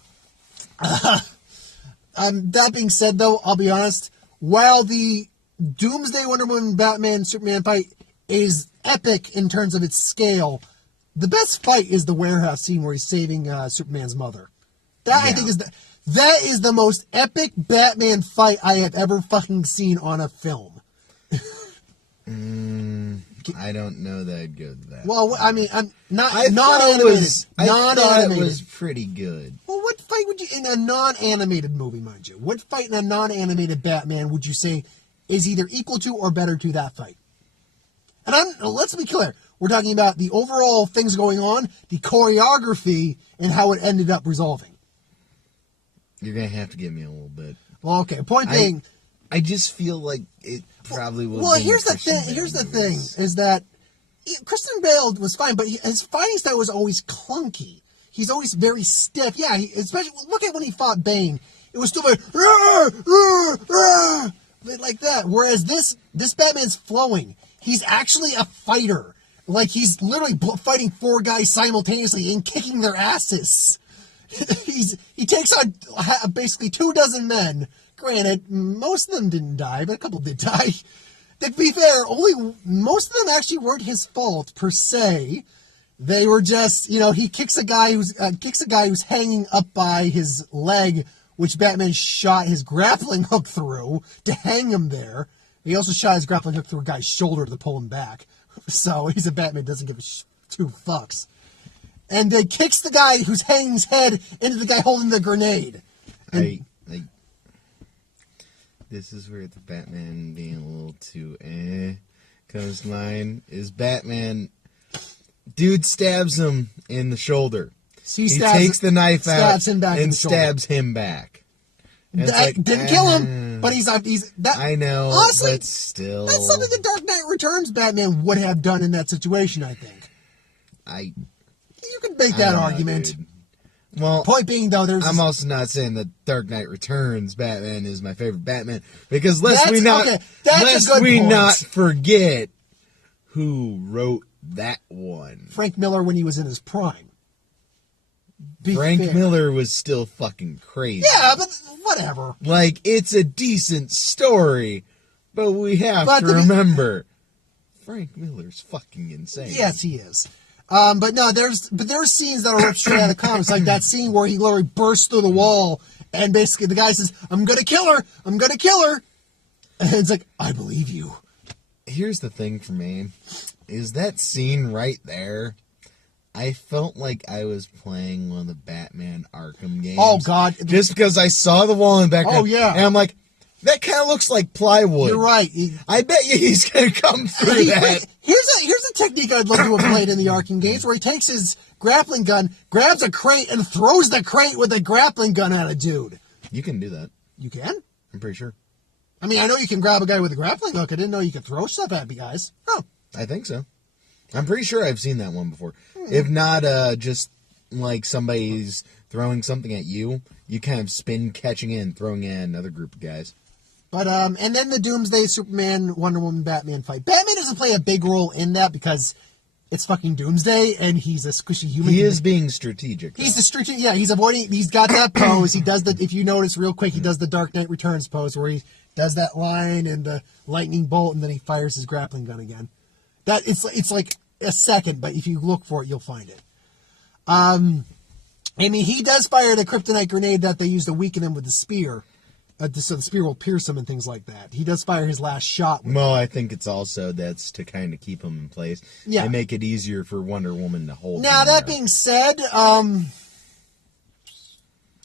That being said, though, I'll be honest, while the Doomsday Wonder Woman Batman Superman fight is epic in terms of its scale, the best fight is the warehouse scene where he's saving Superman's mother. I think that is the most epic Batman fight I have ever fucking seen on a film. I don't know that I'd go to that. Well, I mean, I'm non-animated. I thought it was pretty good. Well, what fight would you, in a non-animated movie, mind you, what fight in a non-animated Batman would you say is either equal to or better to that fight? And let's be clear, We're talking about the overall things going on, the choreography, and how it ended up resolving. You're going to have to give me a little bit. Well, okay. Point being, I just feel like it probably would. Well, here's the thing: is that Christian Bale was fine, but his fighting style was always clunky. He's always very stiff. Yeah, especially look at when he fought Bane. It was still like like that. Whereas this Batman's flowing. He's actually a fighter. Like he's literally fighting 4 guys simultaneously and kicking their asses. He takes on basically 24 men. Granted, most of them didn't die, but a couple did die. To be fair, most of them actually weren't his fault per se. They were just, he kicks a guy who's hanging up by his leg, which Batman shot his grappling hook through to hang him there. He also shot his grappling hook through a guy's shoulder to pull him back. So he's a Batman, doesn't give two fucks. And then kicks the guy who's hanging his head into the guy holding the grenade. This is where the Batman being a little too comes to mind. Is Batman, dude stabs him in the shoulder. He takes the knife out and stabs him back. Didn't kill him, but he's that. I know, honestly, but still, that's something the Dark Knight Returns Batman would have done in that situation. I think. You could make that argument. Dude. Well, point being though, I'm also not saying that Dark Knight Returns Batman is my favorite Batman because lest we not forget who wrote that one. Frank Miller when he was in his prime. Frank Miller was still fucking crazy. Yeah, but whatever. Like, it's a decent story, but we have to remember, Frank Miller's fucking insane. Yes, he is. But no, there's scenes that are ripped straight out of the comics, like that scene where he literally bursts through the wall, and basically the guy says, "I'm gonna kill her, I'm gonna kill her," and it's like, I believe you. Here's the thing for me, is that scene right there. I felt like I was playing one of the Batman Arkham games. Oh, God. Just because I saw the wall in the background. Oh, yeah. And I'm like, that kind of looks like plywood. You're right. I bet you he's going to come through that. Here's a technique I'd love to have played in the Arkham games where he takes his grappling gun, grabs a crate, and throws the crate with a grappling gun at a dude. You can do that. You can? I'm pretty sure. I mean, I know you can grab a guy with a grappling hook. I didn't know you could throw stuff at me, guys. Oh. I think so. I'm pretty sure I've seen that one before. If not, just like somebody's throwing something at you, you kind of spin catching it and throwing it at another group of guys. But, and then the Doomsday, Superman, Wonder Woman, Batman fight. Batman doesn't play a big role in that because it's fucking Doomsday and he's a squishy human. He is being strategic. He's the strategic, yeah, he's avoiding, he's got that pose. He does if you notice real quick, he does the Dark Knight Returns pose where he does that line and the lightning bolt and then he fires his grappling gun again. It's like a second, but if you look for it, you'll find it. I mean, he does fire the kryptonite grenade that they use to weaken him with the spear. So the spear will pierce him and things like that. He does fire his last shot. I think it's also that's to kind of keep him in place. Yeah. And make it easier for Wonder Woman to hold him. Now, that being said,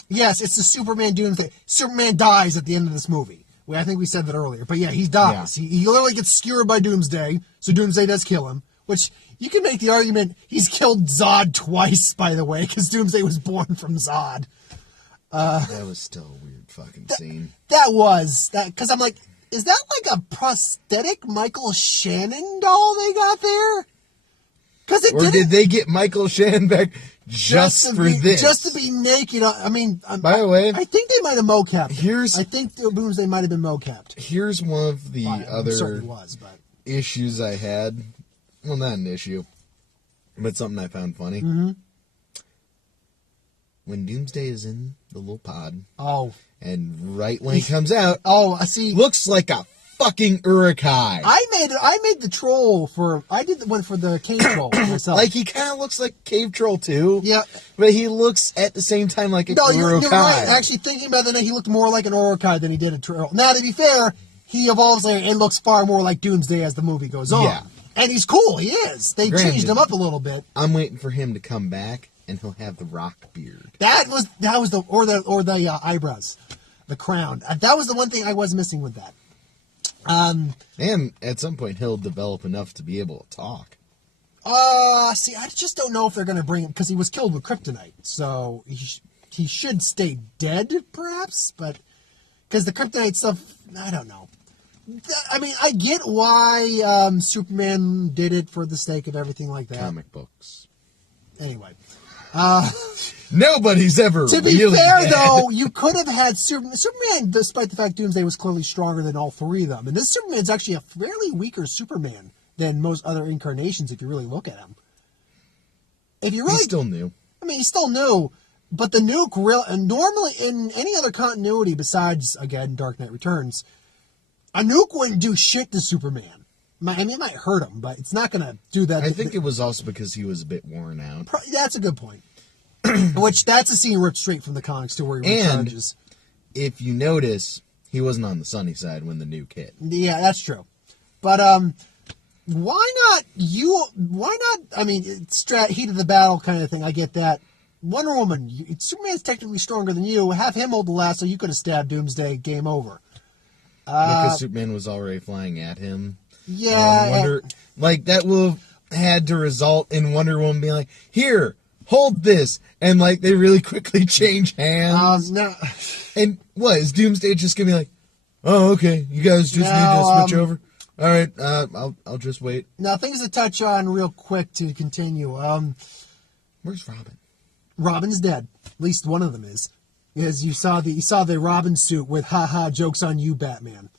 yes, it's the Superman Doomsday. Superman dies at the end of this movie. I think we said that earlier. But yeah, he dies. Yeah. He literally gets skewered by Doomsday, so Doomsday does kill him. Which, you can make the argument, he's killed Zod twice, by the way, because Doomsday was born from Zod. That was still a weird fucking scene. Because I'm like, is that like a prosthetic Michael Shannon doll they got there? Or did they get Michael Shannon back just for this? Just to be naked. I mean, by the way, I think they might have mocapped. I think Doomsday might have been mocapped. Here's one of the other issues I had. Well, not an issue, but something I found funny. Mm-hmm. When Doomsday is in the little pod. Oh. And right when he comes out. Oh, I see. Looks like a fucking Urukai. I made the troll I did the one for the cave troll myself. Like, he kind of looks like Cave Troll too. Yeah. But he looks at the same time like a Urukai. You're right. Actually, thinking about that, he looked more like an Urukai than he did a troll. Now, to be fair, he evolves later and looks far more like Doomsday as the movie goes on. Yeah. And he's cool. He is. They changed him up a little bit. I'm waiting for him to come back, and he'll have the rock beard. That was the eyebrows, the crown. That was the one thing I was missing with that. And at some point, he'll develop enough to be able to talk. See, I just don't know if they're going to bring him, because he was killed with kryptonite, so he should stay dead, perhaps, but, because the kryptonite stuff, I don't know. I mean, I get why Superman did it for the sake of everything like that. Comic books. Anyway. Nobody's ever To be really fair, dead. though, you could have had Superman, despite the fact Doomsday was clearly stronger than all three of them. And this Superman's actually a fairly weaker Superman than most other incarnations, if you really look at him. If you really, He's still new. I mean, he's still new, but the nuke, and normally in any other continuity besides, again, Dark Knight Returns, a nuke wouldn't do shit to Superman. I mean, it might hurt him, but it's not going to do that. I think it was also because he was a bit worn out. That's a good point. Which, that's a scene ripped straight from the comics, too, where he recharges. If you notice, he wasn't on the sunny side when the nuke hit. Yeah, that's true. But, why not, I mean, heat of the battle kind of thing, I get that. Wonder Woman, Superman's technically stronger than you, have him hold the lasso, you could have stabbed Doomsday, game over. Because Superman was already flying at him. Yeah. Like, that would have had to result in Wonder Woman being like, here, hold this. And, like, they really quickly change hands. No. And what, is Doomsday just going to be like, oh, okay, you guys just need to switch over? All right, I'll just wait. Now, things to touch on real quick to continue. Where's Robin? Robin's dead. At least one of them is. Because you saw the Robin suit with "haha, joke's on you, Batman."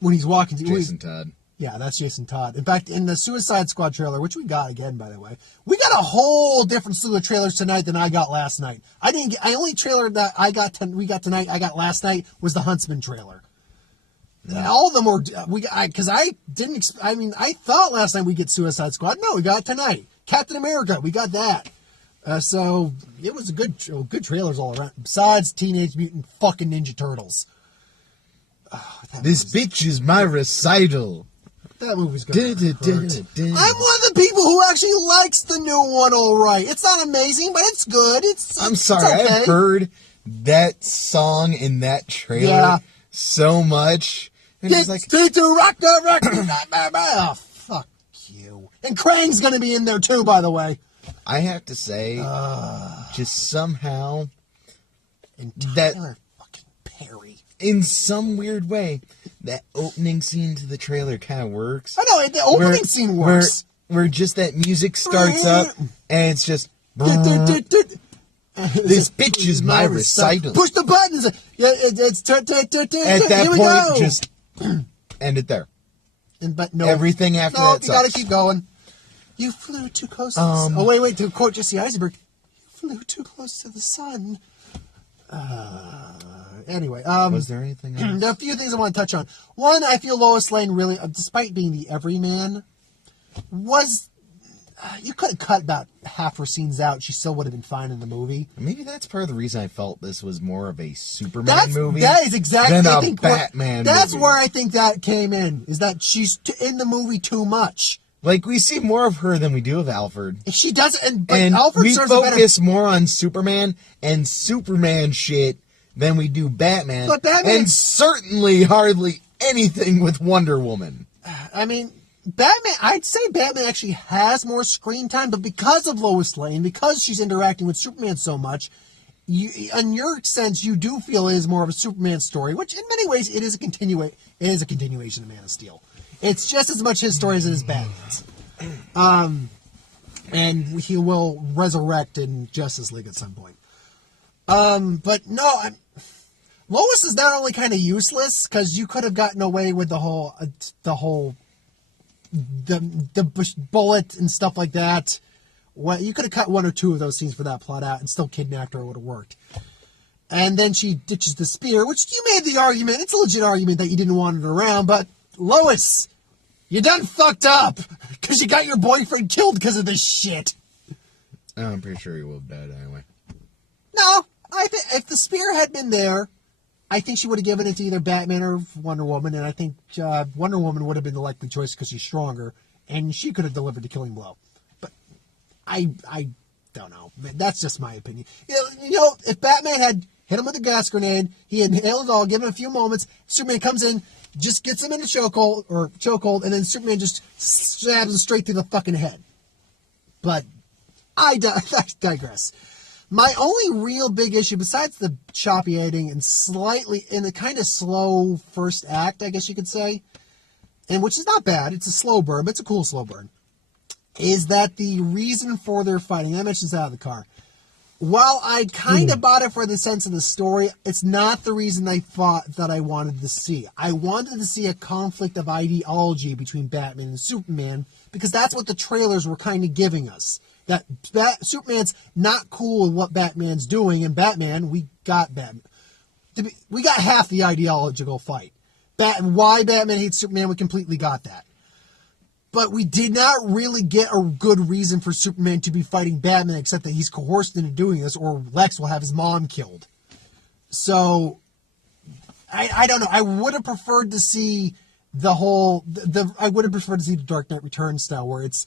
When he's walking to Jason Todd. Yeah, that's Jason Todd. In fact, in the Suicide Squad trailer, which we got again, by the way, we got a whole different slew of trailers tonight than I got last night. Only trailer that we got tonight, I got last night was the Huntsman trailer. All of them were, because I thought last night we'd get Suicide Squad. No, we got it tonight. Captain America, we got that. So it was good trailers all around. Besides Teenage Mutant fucking Ninja Turtles. This bitch is my recital. That movie's good. I'm one of I'm the people who actually likes the new one all right. It's not amazing, but it's good. I'm sorry, it's okay. I've heard that song in that trailer so much. And it's like, rock. Oh, fuck you. And Krang's gonna be in there too, by the way. I have to say, just somehow, Tyler fucking Perry. In some weird way, that opening scene to the trailer kind of works. I know, the opening scene works. Where just that music starts up, and it's just... This bitch is my recital. Push the buttons. Yeah, it's at that point, just end it there. But no, everything after that sucks. You gotta keep going. You flew too close to the sun. Oh, wait, to quote Jesse Eisenberg, you flew too close to the sun. Anyway. Was there anything else? There are a few things I want to touch on. One, I feel Lois Lane really, despite being the everyman, you could have cut about half her scenes out. She still would have been fine in the movie. Maybe that's part of the reason I felt this was more of a Superman movie. That is exactly than a Batman movie. That's where I think that came in, is that she's in the movie too much. Like, we see more of her than we do of Alfred. She doesn't, but and Alfred we serves focus more on Superman and Superman shit than we do Batman. But Batman... And certainly hardly anything with Wonder Woman. I mean, I'd say Batman actually has more screen time, but because of Lois Lane, because she's interacting with Superman so much, in your sense, you do feel it is more of a Superman story, which in many ways it is a continuation of Man of Steel. It's just as much his story as it is Batman's. And he will resurrect in Justice League at some point. But no, Lois is not only kind of useless, because you could have gotten away with the whole bullet and stuff like that. Well, you could have cut one or two of those scenes for that plot out and still kidnapped her. It would have worked. And then she ditches the spear, which you made the argument. It's a legit argument that you didn't want it around, but Lois, you done fucked up because you got your boyfriend killed because of this shit. Oh, I'm pretty sure he will have died anyway. No, I think if the spear had been there, I think she would have given it to either Batman or Wonder Woman, and I think Wonder Woman would have been the likely choice because she's stronger, and she could have delivered the killing blow. But I don't know. That's just my opinion. You know, if Batman had hit him with a gas grenade, he had nailed it all, given a few moments, Superman comes in, just gets him in a chokehold, and then Superman just stabs him straight through the fucking head. But I digress. My only real big issue, besides the choppy editing and slightly in the kind of slow first act, I guess you could say, and which is not bad, it's a slow burn, but it's a cool slow burn, is that the reason for their fighting, I mentioned this out of the car, while I kind of bought it for the sense of the story, it's not the reason I thought that I wanted to see. I wanted to see a conflict of ideology between Batman and Superman, because that's what the trailers were kind of giving us. That Superman's not cool with what Batman's doing, and Batman, we got Batman. We got half the ideological fight. Why Batman hates Superman, we completely got that. But we did not really get a good reason for Superman to be fighting Batman, except that he's coerced into doing this, or Lex will have his mom killed. So, I don't know. I would have preferred to see I would have preferred to see the Dark Knight Returns style, where it's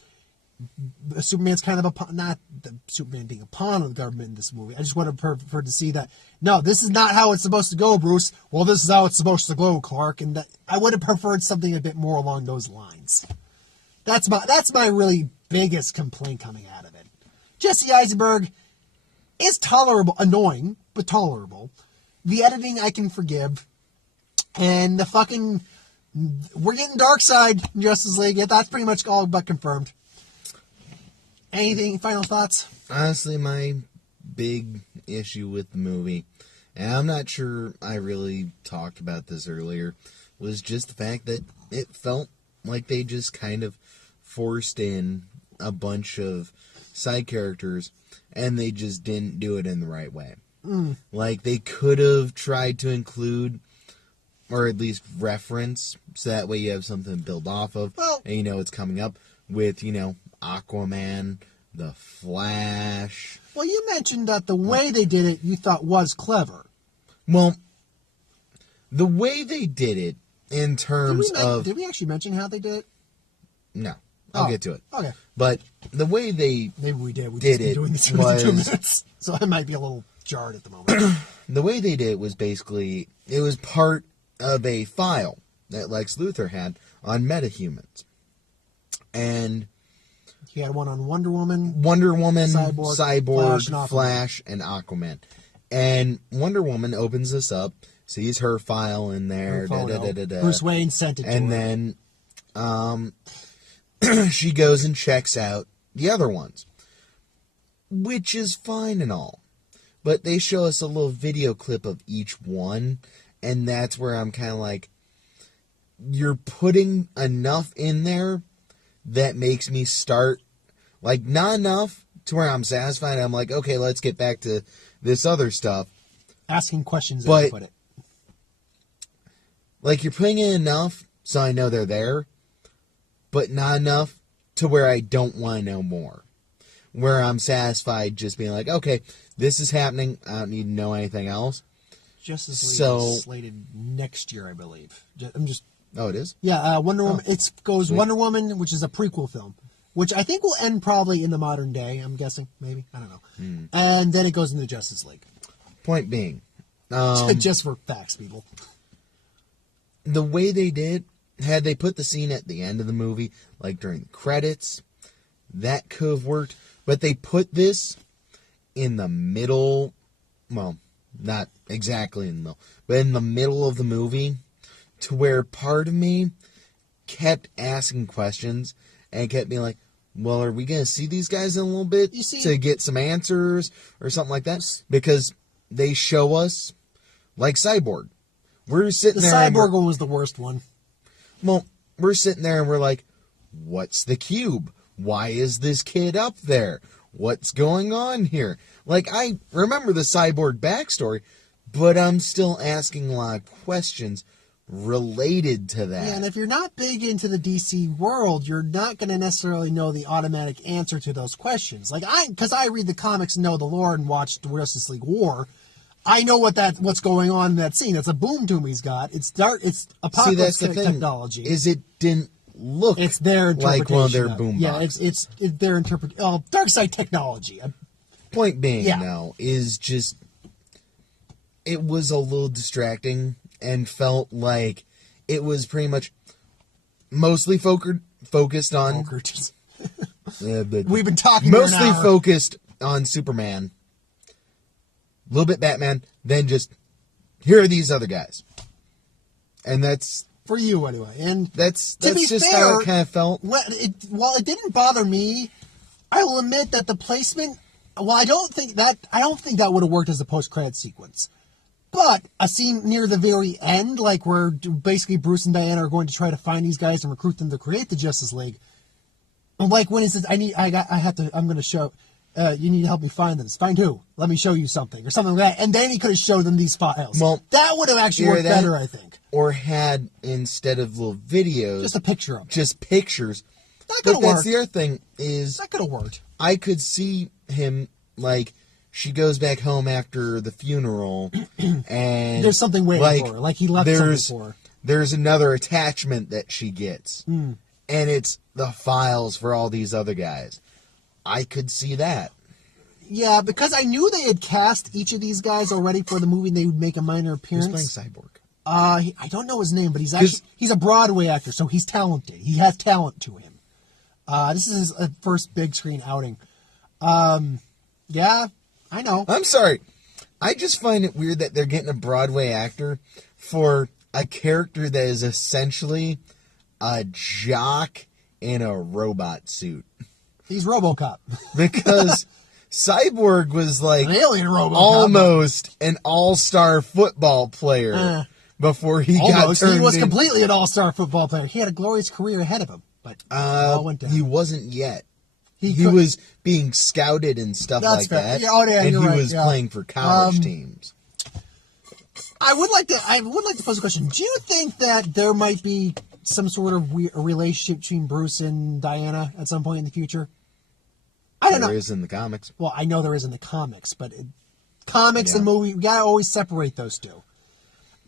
Superman's kind of not the Superman being a pawn of the government in this movie. I just would have preferred to see that. No, this is not how it's supposed to go, Bruce. Well, this is how it's supposed to go, Clark. And I would have preferred something a bit more along those lines. That's my really biggest complaint coming out of it. Jesse Eisenberg is tolerable, annoying, but tolerable. The editing I can forgive. And we're getting Darkseid in Justice League. Yeah, that's pretty much all but confirmed. Anything, final thoughts? Honestly, my big issue with the movie, and I'm not sure I really talked about this earlier, was just the fact that it felt like they just kind of forced in a bunch of side characters, and they just didn't do it in the right way. Like, they could have tried to include, or at least reference, so that way you have something to build off of, and you know it's coming up with, Aquaman, the Flash. Well, you mentioned that the way they did it you thought was clever. Well, the way they did it in terms of... Did we actually mention how they did it? No. I'll get to it. Okay. But the way they Maybe we did. We did just been it doing this for was... 2 minutes. So I might be a little jarred at the moment. The way they did it was basically... It was part of a file that Lex Luthor had on metahumans. And... He had one on Wonder Woman, Cyborg, Flash, and Aquaman. And Wonder Woman opens this up, sees her file in there. Bruce Wayne sent it to her. And then she goes and checks out the other ones. Which is fine and all. But they show us a little video clip of each one. And that's where I'm kind of like, you're putting enough in there that makes me start, like, not enough to where I'm satisfied. I'm like, okay, let's get back to this other stuff. Asking questions, as you put it. Like, you're putting in enough so I know they're there, but not enough to where I don't want to know more. Where I'm satisfied just being like, okay, this is happening. I don't need to know anything else. Justice League is slated next year, I believe. Oh, it is? Yeah, Wonder Woman. It goes Wonder Woman, which is a prequel film, which I think will end probably in the modern day, I'm guessing, maybe. I don't know. And then it goes into Justice League. Point being. Just for facts, people. The way they did, had they put the scene at the end of the movie, like during the credits, that could have worked. But they put this in the middle, well, not exactly in the middle, but in the middle of the movie, to where part of me kept asking questions and kept being like, well, are we going to see these guys in a little bit to get some answers or something like that? Because they show us, like Cyborg. We're sitting there. The Cyborg one was the worst one. Well, we're sitting there and we're like, what's the cube? Why is this kid up there? What's going on here? Like, I remember the Cyborg backstory, but I'm still asking a lot of questions related to that. Yeah, and if you're not big into the DC world, you're not going to necessarily know the automatic answer to those questions. Like, because I read the comics and know the lore and watched Justice League War, I know what's going on in that scene. It's a boom tome he's got. It's dark. It's apocalypse technology. Is it didn't look it's their like one of their boom boxes. Yeah, it's their interpretation. Dark side technology. Point being, now, is just it was a little distracting and felt like it was pretty much mostly focused on We've been talking mostly for an hour. focused on Superman, a little bit Batman, then just here are these other guys, and that's for you anyway. And that's to be just fair, how it kind of felt. While it didn't bother me, I will admit that the placement. Well, I don't think that would have worked as a post-credit sequence. But a scene near the very end, like where basically Bruce and Diana are going to try to find these guys and recruit them to create the Justice League. Like when he says, I'm going to show, you need to help me find them. Find who? Let me show you something or something like that. And then he could have showed them these files. Well, that would have actually worked better, I think. Or had, instead of little videos, just a picture of it. Just pictures. That could have worked. That's the other thing is that could have worked. I could see him like she goes back home after the funeral and there's something waiting for her. Like he left something for her. There's another attachment that she gets. And it's the files for all these other guys. I could see that. Yeah, because I knew they had cast each of these guys already for the movie and they would make a minor appearance. Who's playing Cyborg? I don't know his name, but he's a Broadway actor, so he's talented. He has talent to him. This is his first big screen outing. Yeah, I know. I'm sorry. I just find it weird that they're getting a Broadway actor for a character that is essentially a jock in a robot suit. He's RoboCop. Because Cyborg was like an alien RoboCop. Almost an all-star football player before he got turned. He was completely an all-star football player. He had a glorious career ahead of him, but all went down. He wasn't yet. He was being scouted and stuff like that. Yeah, and he was playing for college teams. I would like to pose a question. Do you think that there might be some sort of relationship between Bruce and Diana at some point in the future? I don't know. There is in the comics. Well, I know there is in the comics, but comics and movie, we gotta always separate those two.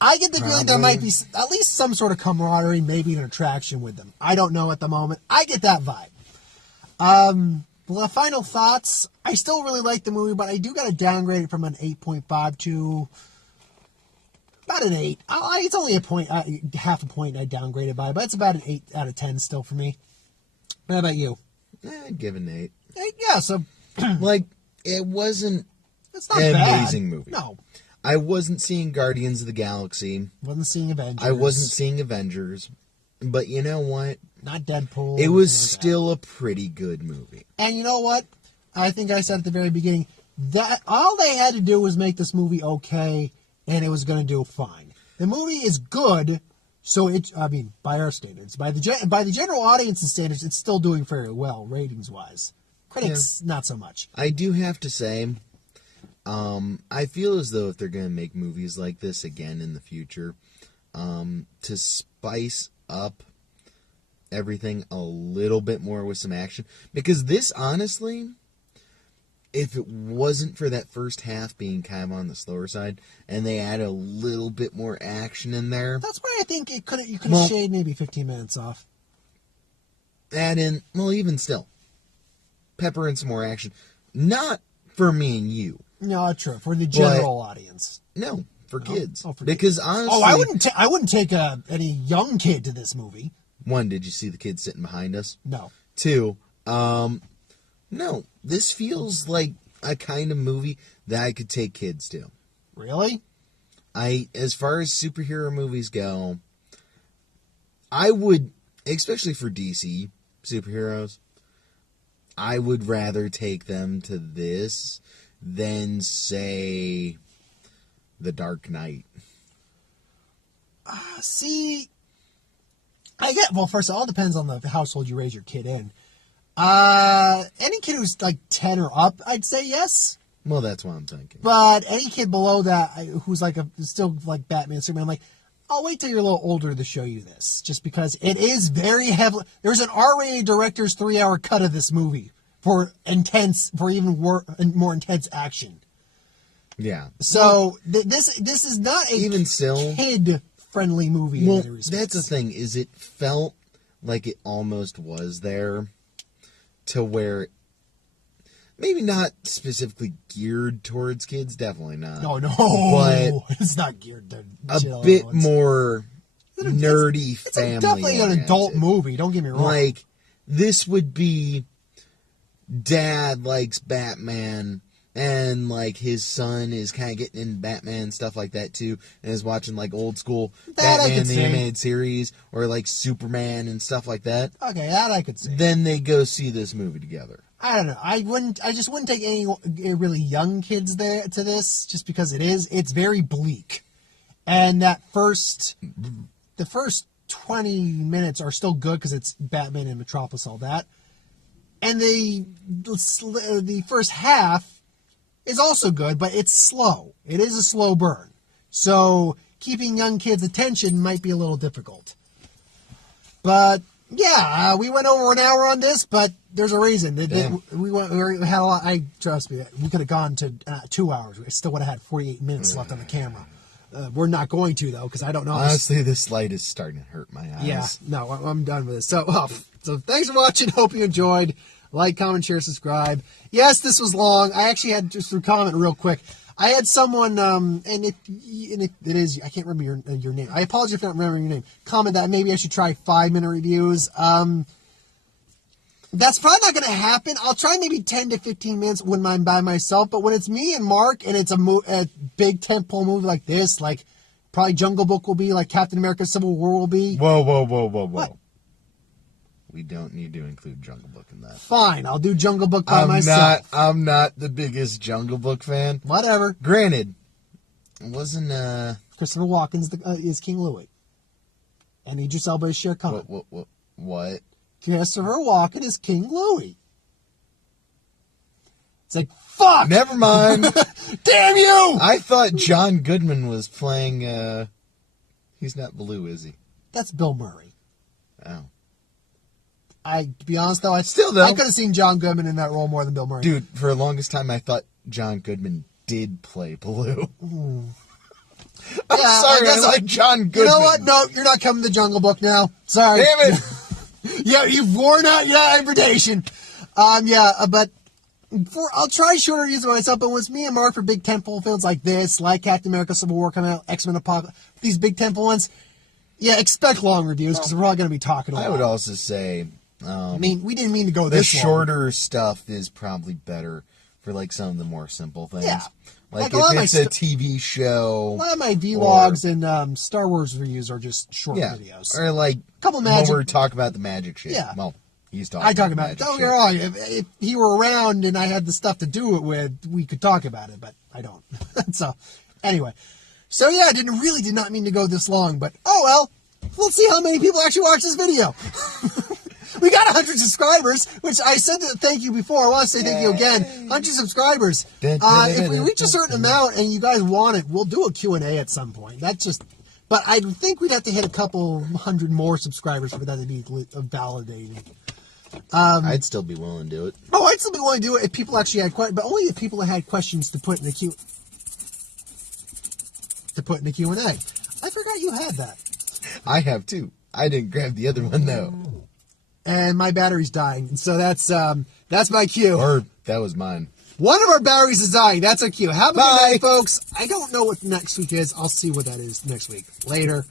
I get the feeling there might be at least some sort of camaraderie, maybe an attraction with them. I don't know at the moment. I get that vibe. Well, final thoughts. I still really like the movie, but I do got to downgrade it from an 8.5 to about an 8. It's only a point, half a point I downgraded by, but it's about an 8 out of 10 still for me. How about you? I'd give it an 8. 8, yeah, so... like, it wasn't it's not an bad. amazing movie. No. I wasn't seeing Guardians of the Galaxy. Wasn't seeing Avengers. I wasn't seeing Avengers. But you know what? Not Deadpool. It was still a pretty good movie. And you know what? I think I said at the very beginning that all they had to do was make this movie okay, and it was going to do fine. The movie is good, so by our standards, by the general audience's standards, it's still doing fairly well ratings wise. Critics, not so much. I do have to say, I feel as though if they're going to make movies like this again in the future, to spice up everything a little bit more with some action, because this, honestly, if it wasn't for that first half being kind of on the slower side and they add a little bit more action in there, that's why I think you could have shaved maybe 15 minutes off. Even still, pepper in some more action, not for me and you. No, true, for the general audience. No, for kids. For because kids. honestly, I wouldn't take any young kid to this movie. 1, did you see the kid sitting behind us? No. 2, no. This feels like a kind of movie that I could take kids to. Really? As far as superhero movies go, I would, especially for DC superheroes, I would rather take them to this than, say, The Dark Knight. See, first of all, it depends on the household you raise your kid in. Any kid who's like 10 or up, I'd say yes. Well, that's what I'm thinking. But any kid below that who's still like Batman, Superman, I'm like, I'll wait till you're a little older to show you this. Just because it is very heavily... There's an R-rated director's 3-hour cut of this movie for even more intense action. Yeah. So this is not a even still kid-friendly movie in many respects. That's the thing, is it felt like it almost was there to where... Maybe not specifically geared towards kids, definitely not. No, but it's not geared to a bit more nerdy family. It's definitely an adult movie. Don't get me wrong. Like this would be dad likes Batman, and like his son is kind of getting into Batman and stuff like that too, and is watching like old school That I Batman could the see. animated series or like Superman and stuff like that, Okay, that I could see. then they go see this movie together. I don't know. I just wouldn't take any really young kids there to this, just because it's very bleak, and the first 20 minutes are still good because it's Batman and Metropolis, all that, and the first half is also good, but it's slow. It is a slow burn, so keeping young kids' attention might be a little difficult. But yeah, we went over an hour on this, but there's a reason. We had a lot. Trust me, we could have gone to 2 hours. We still would have had 48 minutes left on the camera. We're not going to, though, because I don't know. Honestly, this light is starting to hurt my eyes. Yeah, no, I'm done with this. So thanks for watching. Hope you enjoyed. Like, comment, share, subscribe. Yes, this was long. I actually had just to comment real quick. I had someone, and if it is, I can't remember your name. I apologize if I don't remember your name. Comment that maybe I should try 5-minute reviews. That's probably not going to happen. I'll try maybe 10 to 15 minutes when I'm by myself. But when it's me and Mark and it's a big tentpole movie like this, like probably Jungle Book will be, like Captain America Civil War will be. Whoa. What? We don't need to include Jungle Book in that. Fine, I'll do Jungle Book by myself. I'm not the biggest Jungle Book fan. Whatever. Granted, it wasn't Christopher Walken is King Louis. And Idris Elba is Shere Khan. What? Christopher Walken is King Louis. It's like, fuck! Never mind. Damn you! I thought John Goodman was playing, he's not Baloo, is he? That's Bill Murray. Oh. To be honest, though, I could have seen John Goodman in that role more than Bill Murray. Dude, for the longest time, I thought John Goodman did play Baloo. I'm sorry, I like John Goodman. You know what? No, you're not coming to Jungle Book now. Sorry. Damn it! Yeah, you've worn out your invitation. But I'll try shorter reviews of myself, but when it's me and Mark for big tentpole films like this, like Captain America Civil War coming out, X-Men Apocalypse, these big tentpole ones, yeah, expect long reviews because we're all going to be talking a lot. I would also say, we didn't mean to go this long. The shorter stuff is probably better for like some of the more simple things. Yeah. Like if it's a TV show. A lot of my vlogs and Star Wars reviews are just short videos. Or like a couple magic. When we're talking about the magic shit. Yeah. Well, he's talking. I talk about magic it. Don't shit. get me wrong. If he were around and I had the stuff to do it with, we could talk about it, but I don't. So, anyway. So yeah, I did not mean to go this long, but oh well. Let's see how many people actually watch this video. We got 100 subscribers, which I said thank you before. I want to say thank you again. 100 subscribers. If we reach a certain amount and you guys want it, we'll do a Q&A at some point. But I think we'd have to hit a couple hundred more subscribers for that to be validated. I'd still be willing to do it. Oh, I'd still be willing to do it if people actually had questions, but only if people had questions to put in the Q&A. I forgot you had that. I have too. I didn't grab the other one though. And my battery's dying. So that's my cue. Or that was mine. One of our batteries is dying. That's our cue. Have a good night, folks. I don't know what next week is. I'll see what that is next week. Later.